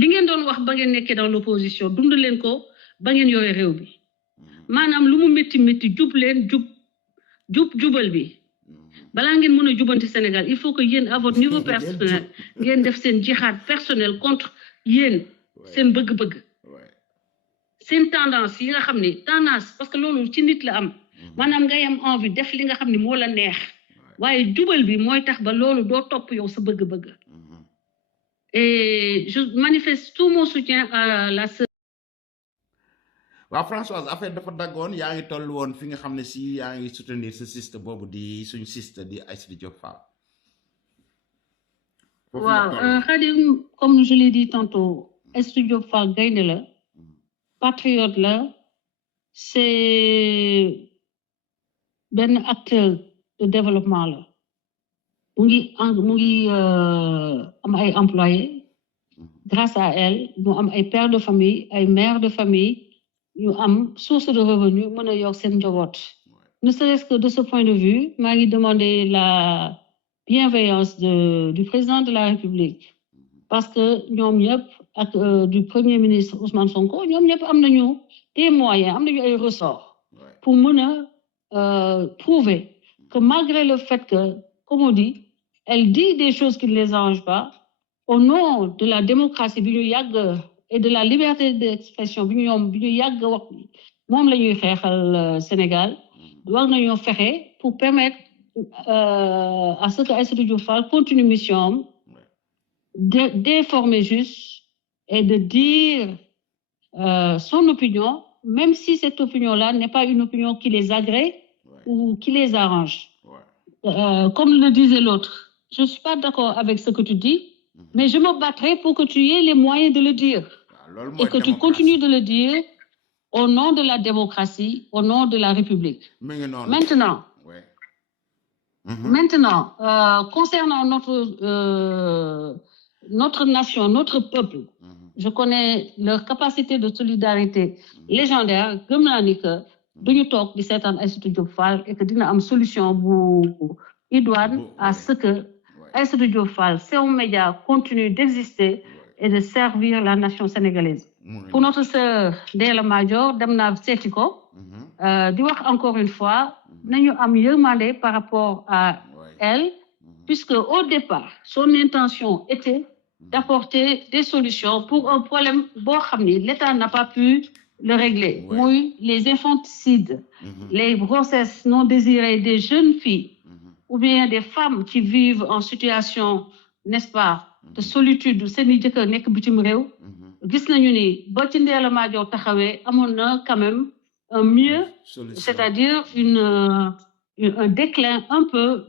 Li ngeen doon wax ba ngeen nekkee dans l'opposition dund leen ko ba ngeen yore réew bi maanaam lu mu métti métti jubal bi balaa ngeen mën a jubanti Sénégal il faut que yéen à votre niveau personnel ngeen def seen jihad personnel contre yéen seen bëgg-bëgg seen tendance yi nga xam ne tendance parce que loolu ci nit la am maanaam ngay am envie def li nga xam ne moo la neex waaye jubal bi mooy tax ba loolu doo topp yow sa bëgg-bëgg. Et je manifeste tout mon soutien à la sœur. waaw Françoise affaire dafa daggoon yaa ngi toll woon fi nga xam ne si yaa ngi soutenir sa siste boobu di suñ siste di Aïssatou Diop Fall. waaw Khadim comme je l'ai dit tantôt Aïssatou Diop Fall gaynde la patriote la c'est benn acteur de développement la mu ngi am ay employés grâce à elle mu am ay pères de famille ay mères de famille ñu am source de revenu mën a yor seen njaboot ne serait-ce que de ce point de vue maa ngi demander la bienveillance du président de la République parce que ñoom ñëpp ak du premier ministre Ousmane Sonko ñoom ñëpp am nañu des moyens am nañu ay ressorts pour mën a prouver que malgré le fait que comme on dit elle dit des choses qui ne les arrangent pas au nom de la démocratie bi ñu yàgg et de la liberté d'expression bi ñu yàgg wax moom la ñuy xeexal Sénégal war nañoo fexe pour permettre à ce que Aïssatou Diop Fall continue mission d'informer juste et de dire son opinion même si cette opinion-là n'est pas une opinion qui les agrée ou qui les arrange. Comme le disait l'autre, je ne suis pas d'accord avec ce que tu dis, mais je me battrai pour que tu aies les moyens de le dire. Et que tu continues de le dire au nom de la démocratie, au nom de la République. Maintenant, concernant notre notre nation, notre peuple, je connais leur capacité de solidarité légendaire. Gëm naa ni que duñu toog di seetaan Aïssatou Diop Fall et que dina am solution bu idoine à ce que Aïssatou Diop Fall, son média continue d'exister et de servir la nation sénégalaise. Pour notre sœur Ndella Madior, dem naa seeti ko di wax encore une fois nañu am yërmande par rapport à elle, puisque au départ son intention était d'apporter des solutions pour un problème boo xam ni l'État n'a pas pu le régler, muy les infanticides, les grossesses non désirées des jeunes filles ou bien des femmes qui vivent en situation, n'est-ce pas, de solitude, seen i jëkkër nekk bitim réew. Gis nañu ni ba ci Ndella Madior taxawee amoon na quand même un mieux, c'est-à-dire un déclin un peu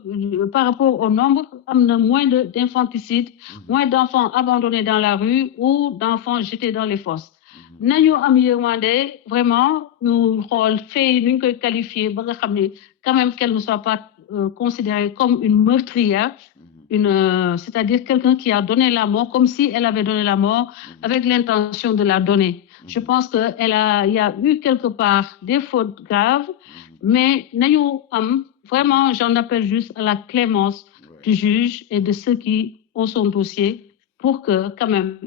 par rapport au nombre, moins d'infanticides, moins d'enfants abandonnés dans la rue ou d'enfants jetés dans les fosses. Nañu am yërmande vraiment ñu xool fait nu ñu koy qualifier ba nga xam ne quand même qu'elle ne soit pas considérée comme une meurtrière, c'est-à-dire quelqu'un qui a donné la mort comme si elle avait donné la mort avec l'intention de la donner. Je pense que il y a eu quelque part des fautes graves, mais vraiment, j'en appelle juste à la clémence du juge et de ceux qui ont son dossier pour que quand même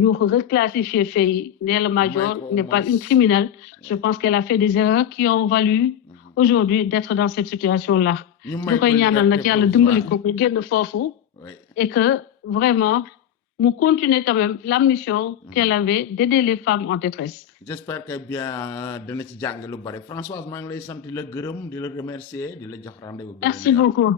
nous reclassifier fait. Ndella Madior n'est pas une criminelle. Je pense qu'elle a fait des erreurs qui ont valu aujourd'hui d'être dans cette situation-là. ñu koy ñaanal nag yàlla dimbali ko mu génn foofu et que vraiment mu continuer quand même la mission qu'elle avait d'aider les femmes en détresse. J'espère que bien dana ci jàng lu bari. Françoise maa ngi lay sant di la gërëm di la remercier di la jox rendez-vous. Merci beaucoup.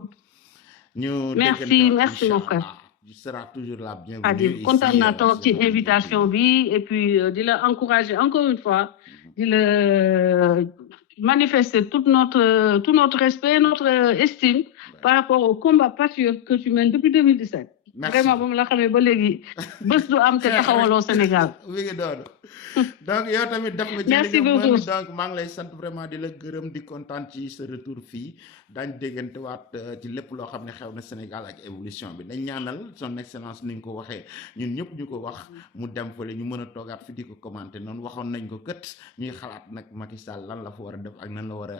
Merci mon frère. Tu seras toujours la bienvenue. Content naa toog ci invitation bi et puis di la encourager encore une fois di la manifester tout notre respect, notre estime par rapport au combat patriote que tu mènes depuis 2017. Merci. Vraiment, bon, la xamé ba légui bëss du am té taxawalo Sénégal. Oui, donc yow tamit def nga ci Merci beaucoup. Donc maa ngi lay sant vraiment di la gërëm di kontaan ci sa retour fii daañ déggante waat ci lépp loo xam ne xew na Sénégal ak évolution bi dañ ñaanal son excellence ni nga ko waxee ñun ñëpp ñu ko wax mu dem fële ñu mën a toogaat fi di ko commenter noonu waxoon nañ ko kët ñuy xalaat nag Macky Sall lan la fa war a def ak nan la war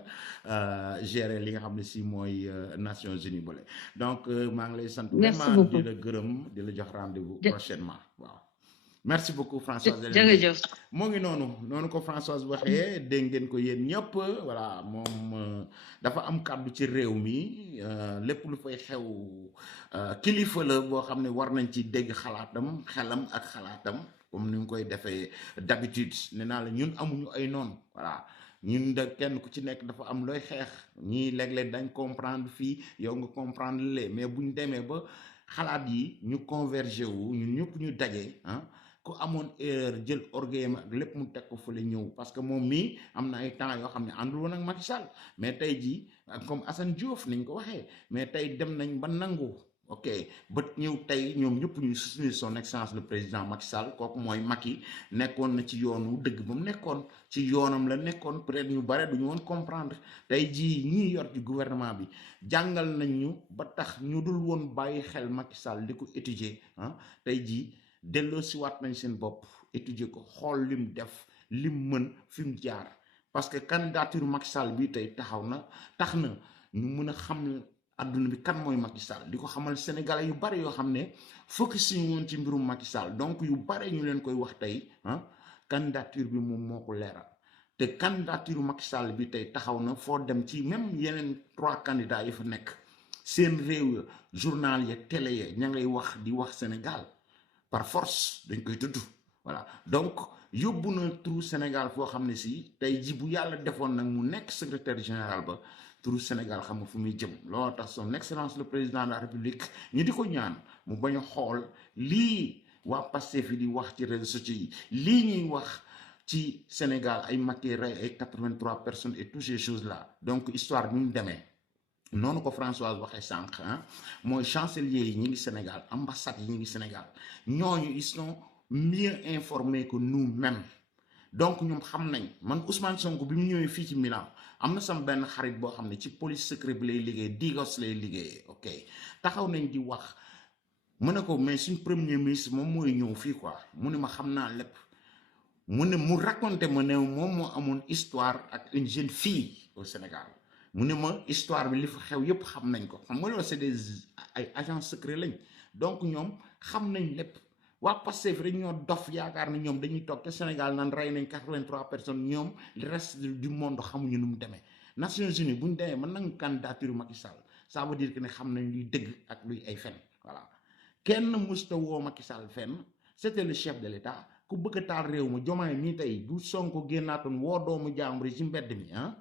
a gérer li nga xam ne si mooy Nations Unies bële donc maa ngi lay sant vraiment di la gërëm di la jox rendez-vous prochainement waaw. Merci beaucoup Françoise. jërëjëf. moo ngi noonu ko Françoise waxee dégg ngeen ko yéen ñëpp voilà moom dafa am kàddu ci réew mi lépp lu fay xew kilifa la boo xam ne war nañ ci dégg xalaatam xelam ak xalaatam comme ni mu koy defee d'habitude nee naa la ñun amuñu ay noonu voilà ñun da kenn ku ci nekk dafa am looy xeex ñii léeg-léeg dañ comprendre fii yow nga comprendre lee mais buñ demee ba xalaat yi ñu converger wu ñun ñëpp ñu daje ku amoon erreur jël orgueil ak lépp mu teg ko fële ñëw parce que moom mii am na ay temps yoo xam ne àndul woon ak Macky Sall mais tey jii comme Assane Diouf niñ ko waxee mais tey dem nañ ba nangu ok ba ñëw tey ñoom ñëpp ñu soutenir son excellence le président Macky Sall kooku mooy Macky nekkoon na ci yoonu dëgg ba mu nekkoon ci yoonam la nekkoon peut-être ñu bare duñu woon comprendre tey jii ñii yor ci gouvernement bi jàngal nañ ñu ba tax ñu dul woon bàyyi xel Macky Sall di ko étudier tey jii delloo si waat nañ seen bopp étudier ko xool lim def lim mën fi mu jaar parce que candidature Macky Sall bi tey tax na ñu mën a xam adduna bi kan mooy Macky Sall di ko xamal Sénégalais yu bari yoo xam ne focus ñu woon ci mbirum Macky Sall donc yu bari ñu leen koy wax tey candidature bi moom moo ko leeral te candidature Macky Sall bi tey taxaw na foo dem ci même yeneen 3 candidats yi fa nekk seen réew ya journal ya télé ya ña ngay wax di wax Sénégal par force dañ koy tudd voilà donc yóbbu na turu Sénégal foo xam ne si tey ji bu yàlla defoon nag mu nekk secrétaire général ba turu Sénégal xam nga fu muy jëm loolu tax son excellence le président de la république ñu di ko ñaan mu bañ a xool lii waa Pastef fi di wax ci réseaux sociaux yi lii ñuy wax ci Sénégal ay Macky rey ay 83 personnes et toutes ces choses là donc histoire bi mu demee noonu ko Françoise waxee sànq mooy chancelier yi ñi ngi Sénégal ambassade yi ñi ngi Sénégal ñooñu ils sont mieux informés que nous-mêmes donc ñoom xam nañ man Ousmane Sonko bi mu ñëwee fii ci Milan am na sama benn xarit boo xam ne ci police secret bi lay liggéey Digos lay liggéeyee ok taxaw nañ di wax mu ne ko mais suñ premier ministre moom mooy ñëw fii quoi mu ne ma xam naa lépp mu ne mu raconté ma ne moom moo amoon histoire ak une jeune fille au Sénégal mu ne ma histoire bi li fa xew yépp xam nañ ko xam nga loolu c'est des ay agents secrets lañ donc ñoom xam nañ lépp waa Pastef rek ñoo dof yaakaar na ñoom dañuy toog te Sénégal naan rey nañ 83 personnes ñoom le reste du monde xamuñu nu mu demee Nations Unies bu ñu demee mën nañ candidature Macky Sall ça veut dire que ne xam nañ luy dëgg ak luy ay fen voilà kenn musta woo Macky Sall fenn c'était le chef de l'État ku bëgg a taal réew ma Diomaye mii tey bu Sonko génnaatoon woo doomu jàmbur ci mbedd mi ah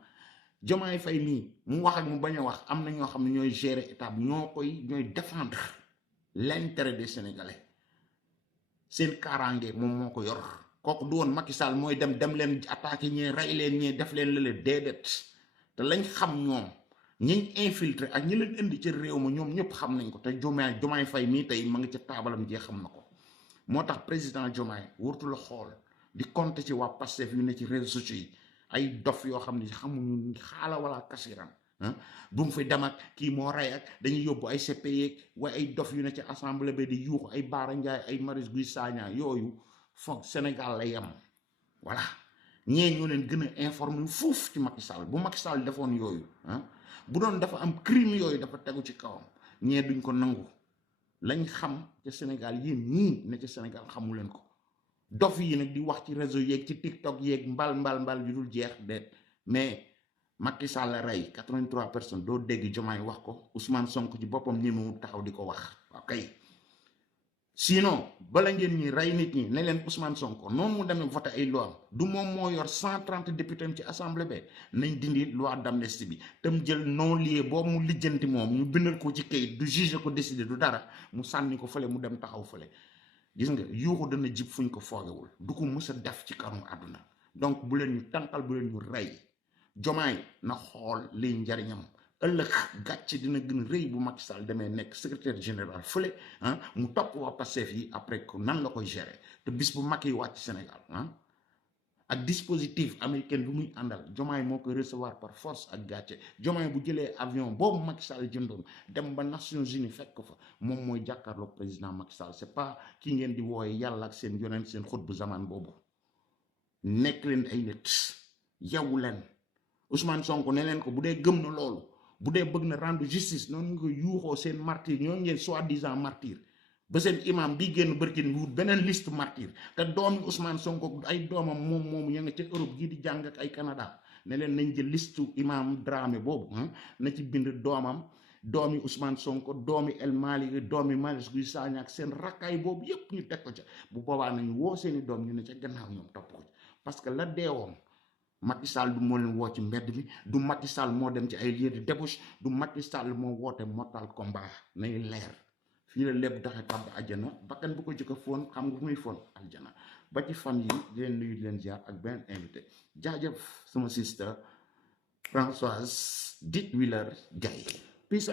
Diomaye Faye mii mu wax ak mu bañ a wax am na ñoo xam ne ñooy gérer état bi ñooy défendre l'intérêt des Sénégalais seen kaaraange moom moo ko yor kooku du woon Macky Sall mooy dem leen attaquer ñee rey leen ñee def leen lële déedéet te lañ xam ñoom ñiñ infiltré ak ñi leen indi ci réew ma ñoom ñëpp xam nañ ko te Diomaye Faye mii tey ma ngi ca taabalam jee xam na ko moo tax président Diomaye wurtu la xool di compter ci waa Pastef yu ne ci réseaux sociaux yi ay dof yoo xam ne xamuñu xaala wala kasiran bu mu fi dem ak kii moo rey ak dañuy yóbbu ay CPI waaye ay dof yu ne ci assemblée bi di yuuxu ay Bara Ndiaye ay Marius Guy Sagna yooyu foog Sénégal lay am voilà ñee ñoo leen gën a informé fuuf ci Macky Sall bu Macky Sall defoon yooyu bu doon dafa am crime yooyu dafa tegu ci kawam ñee duñ ko nangu lañ xam ca Sénégal yéen ñii ne ca Sénégal xamu leen ko dof yi nag di wax ci réseau yeeg ci TikTok yeeg mbal yu dul jeex de mais Macky Sall rey 83 personnes doo dégg Diomaye wax ko Ousmane Sonko ci boppam ñemewul taxaw di ko wax ok sinon bala ngeen ñi rey nit ñi ne leen Ousmane Sonko noonu mu demee voté ay loi du moom moo yor 130 députés ci assemblée bi nañ dindi loi d'amnistie bi tam jël non lié boobu mu lijjanti moom ñu bindal ko ci kayit du juge ko décider du dara mu sànni ko fële mu dem taxaw fële gis nga yuuxu dana jib fuñ ko foogewul du ko mës a def ci kanamu àdduna donc bu leen ñu tànqal bu leen ñu rey Diomaye na xool liy njariñam ëllëg gàcce dina gën a rëy bu Macky Sall demee nekk secrétaire général fële mu topp waa Pastef yi après ko nan la koy gérer te bis bu Macky wàcc Sénégal ak dispositif américain bu muy àndal Diomaye moo koy recevoir par force ak gàcce Diomaye bu jëlee avion boobu Macky Sall jëndoon dem ba Nations Unies fekk ko fa moom mooy jàkkaarloog président Macky Sall c'est pas ki ngeen di wooye yàlla ak seen yonent seen xut bu zaman boobu nekk leen ay nit yeewu leen Ousmane Sonko ne leen ko bu dee gëm na loolu bu dee bëgg na rendre justice noonu nga ko yuuxoo seen martyr ñoo ngeen soi-disant martyr ba seen imam bi génn bërkin wut beneen liste martyr te doomi Ousmane Sonko ay doomam moom ya nga ca Europe gii di jàng ak ay Canada ne leen nañ jël liste imam Dramé boobu na ci bind doomam doomi Ousmane Sonko doomi El Malick doomi Marius Guy Sagna ak seen rakkaay boobu yépp ñu teg ko ca bu boobaa nañu woo seeni doom ñu ne ca gannaaw ñoom topp ko parce que la deewoon Macky Sall du moo leen woo ci mbedd mi du Macky Sall moo dem ci ay lieux de débauche du Macky Sall moo woote mortal combat nay leer fii la lépp daxe tàbb àjjana bakkan bu ko jëkk foon xam nga fu muy foon aljana ba ci fan yi di leen nuyu di leen ziar ak benn invité jaajëf sama sister Françoise Dit Willer Gaye peace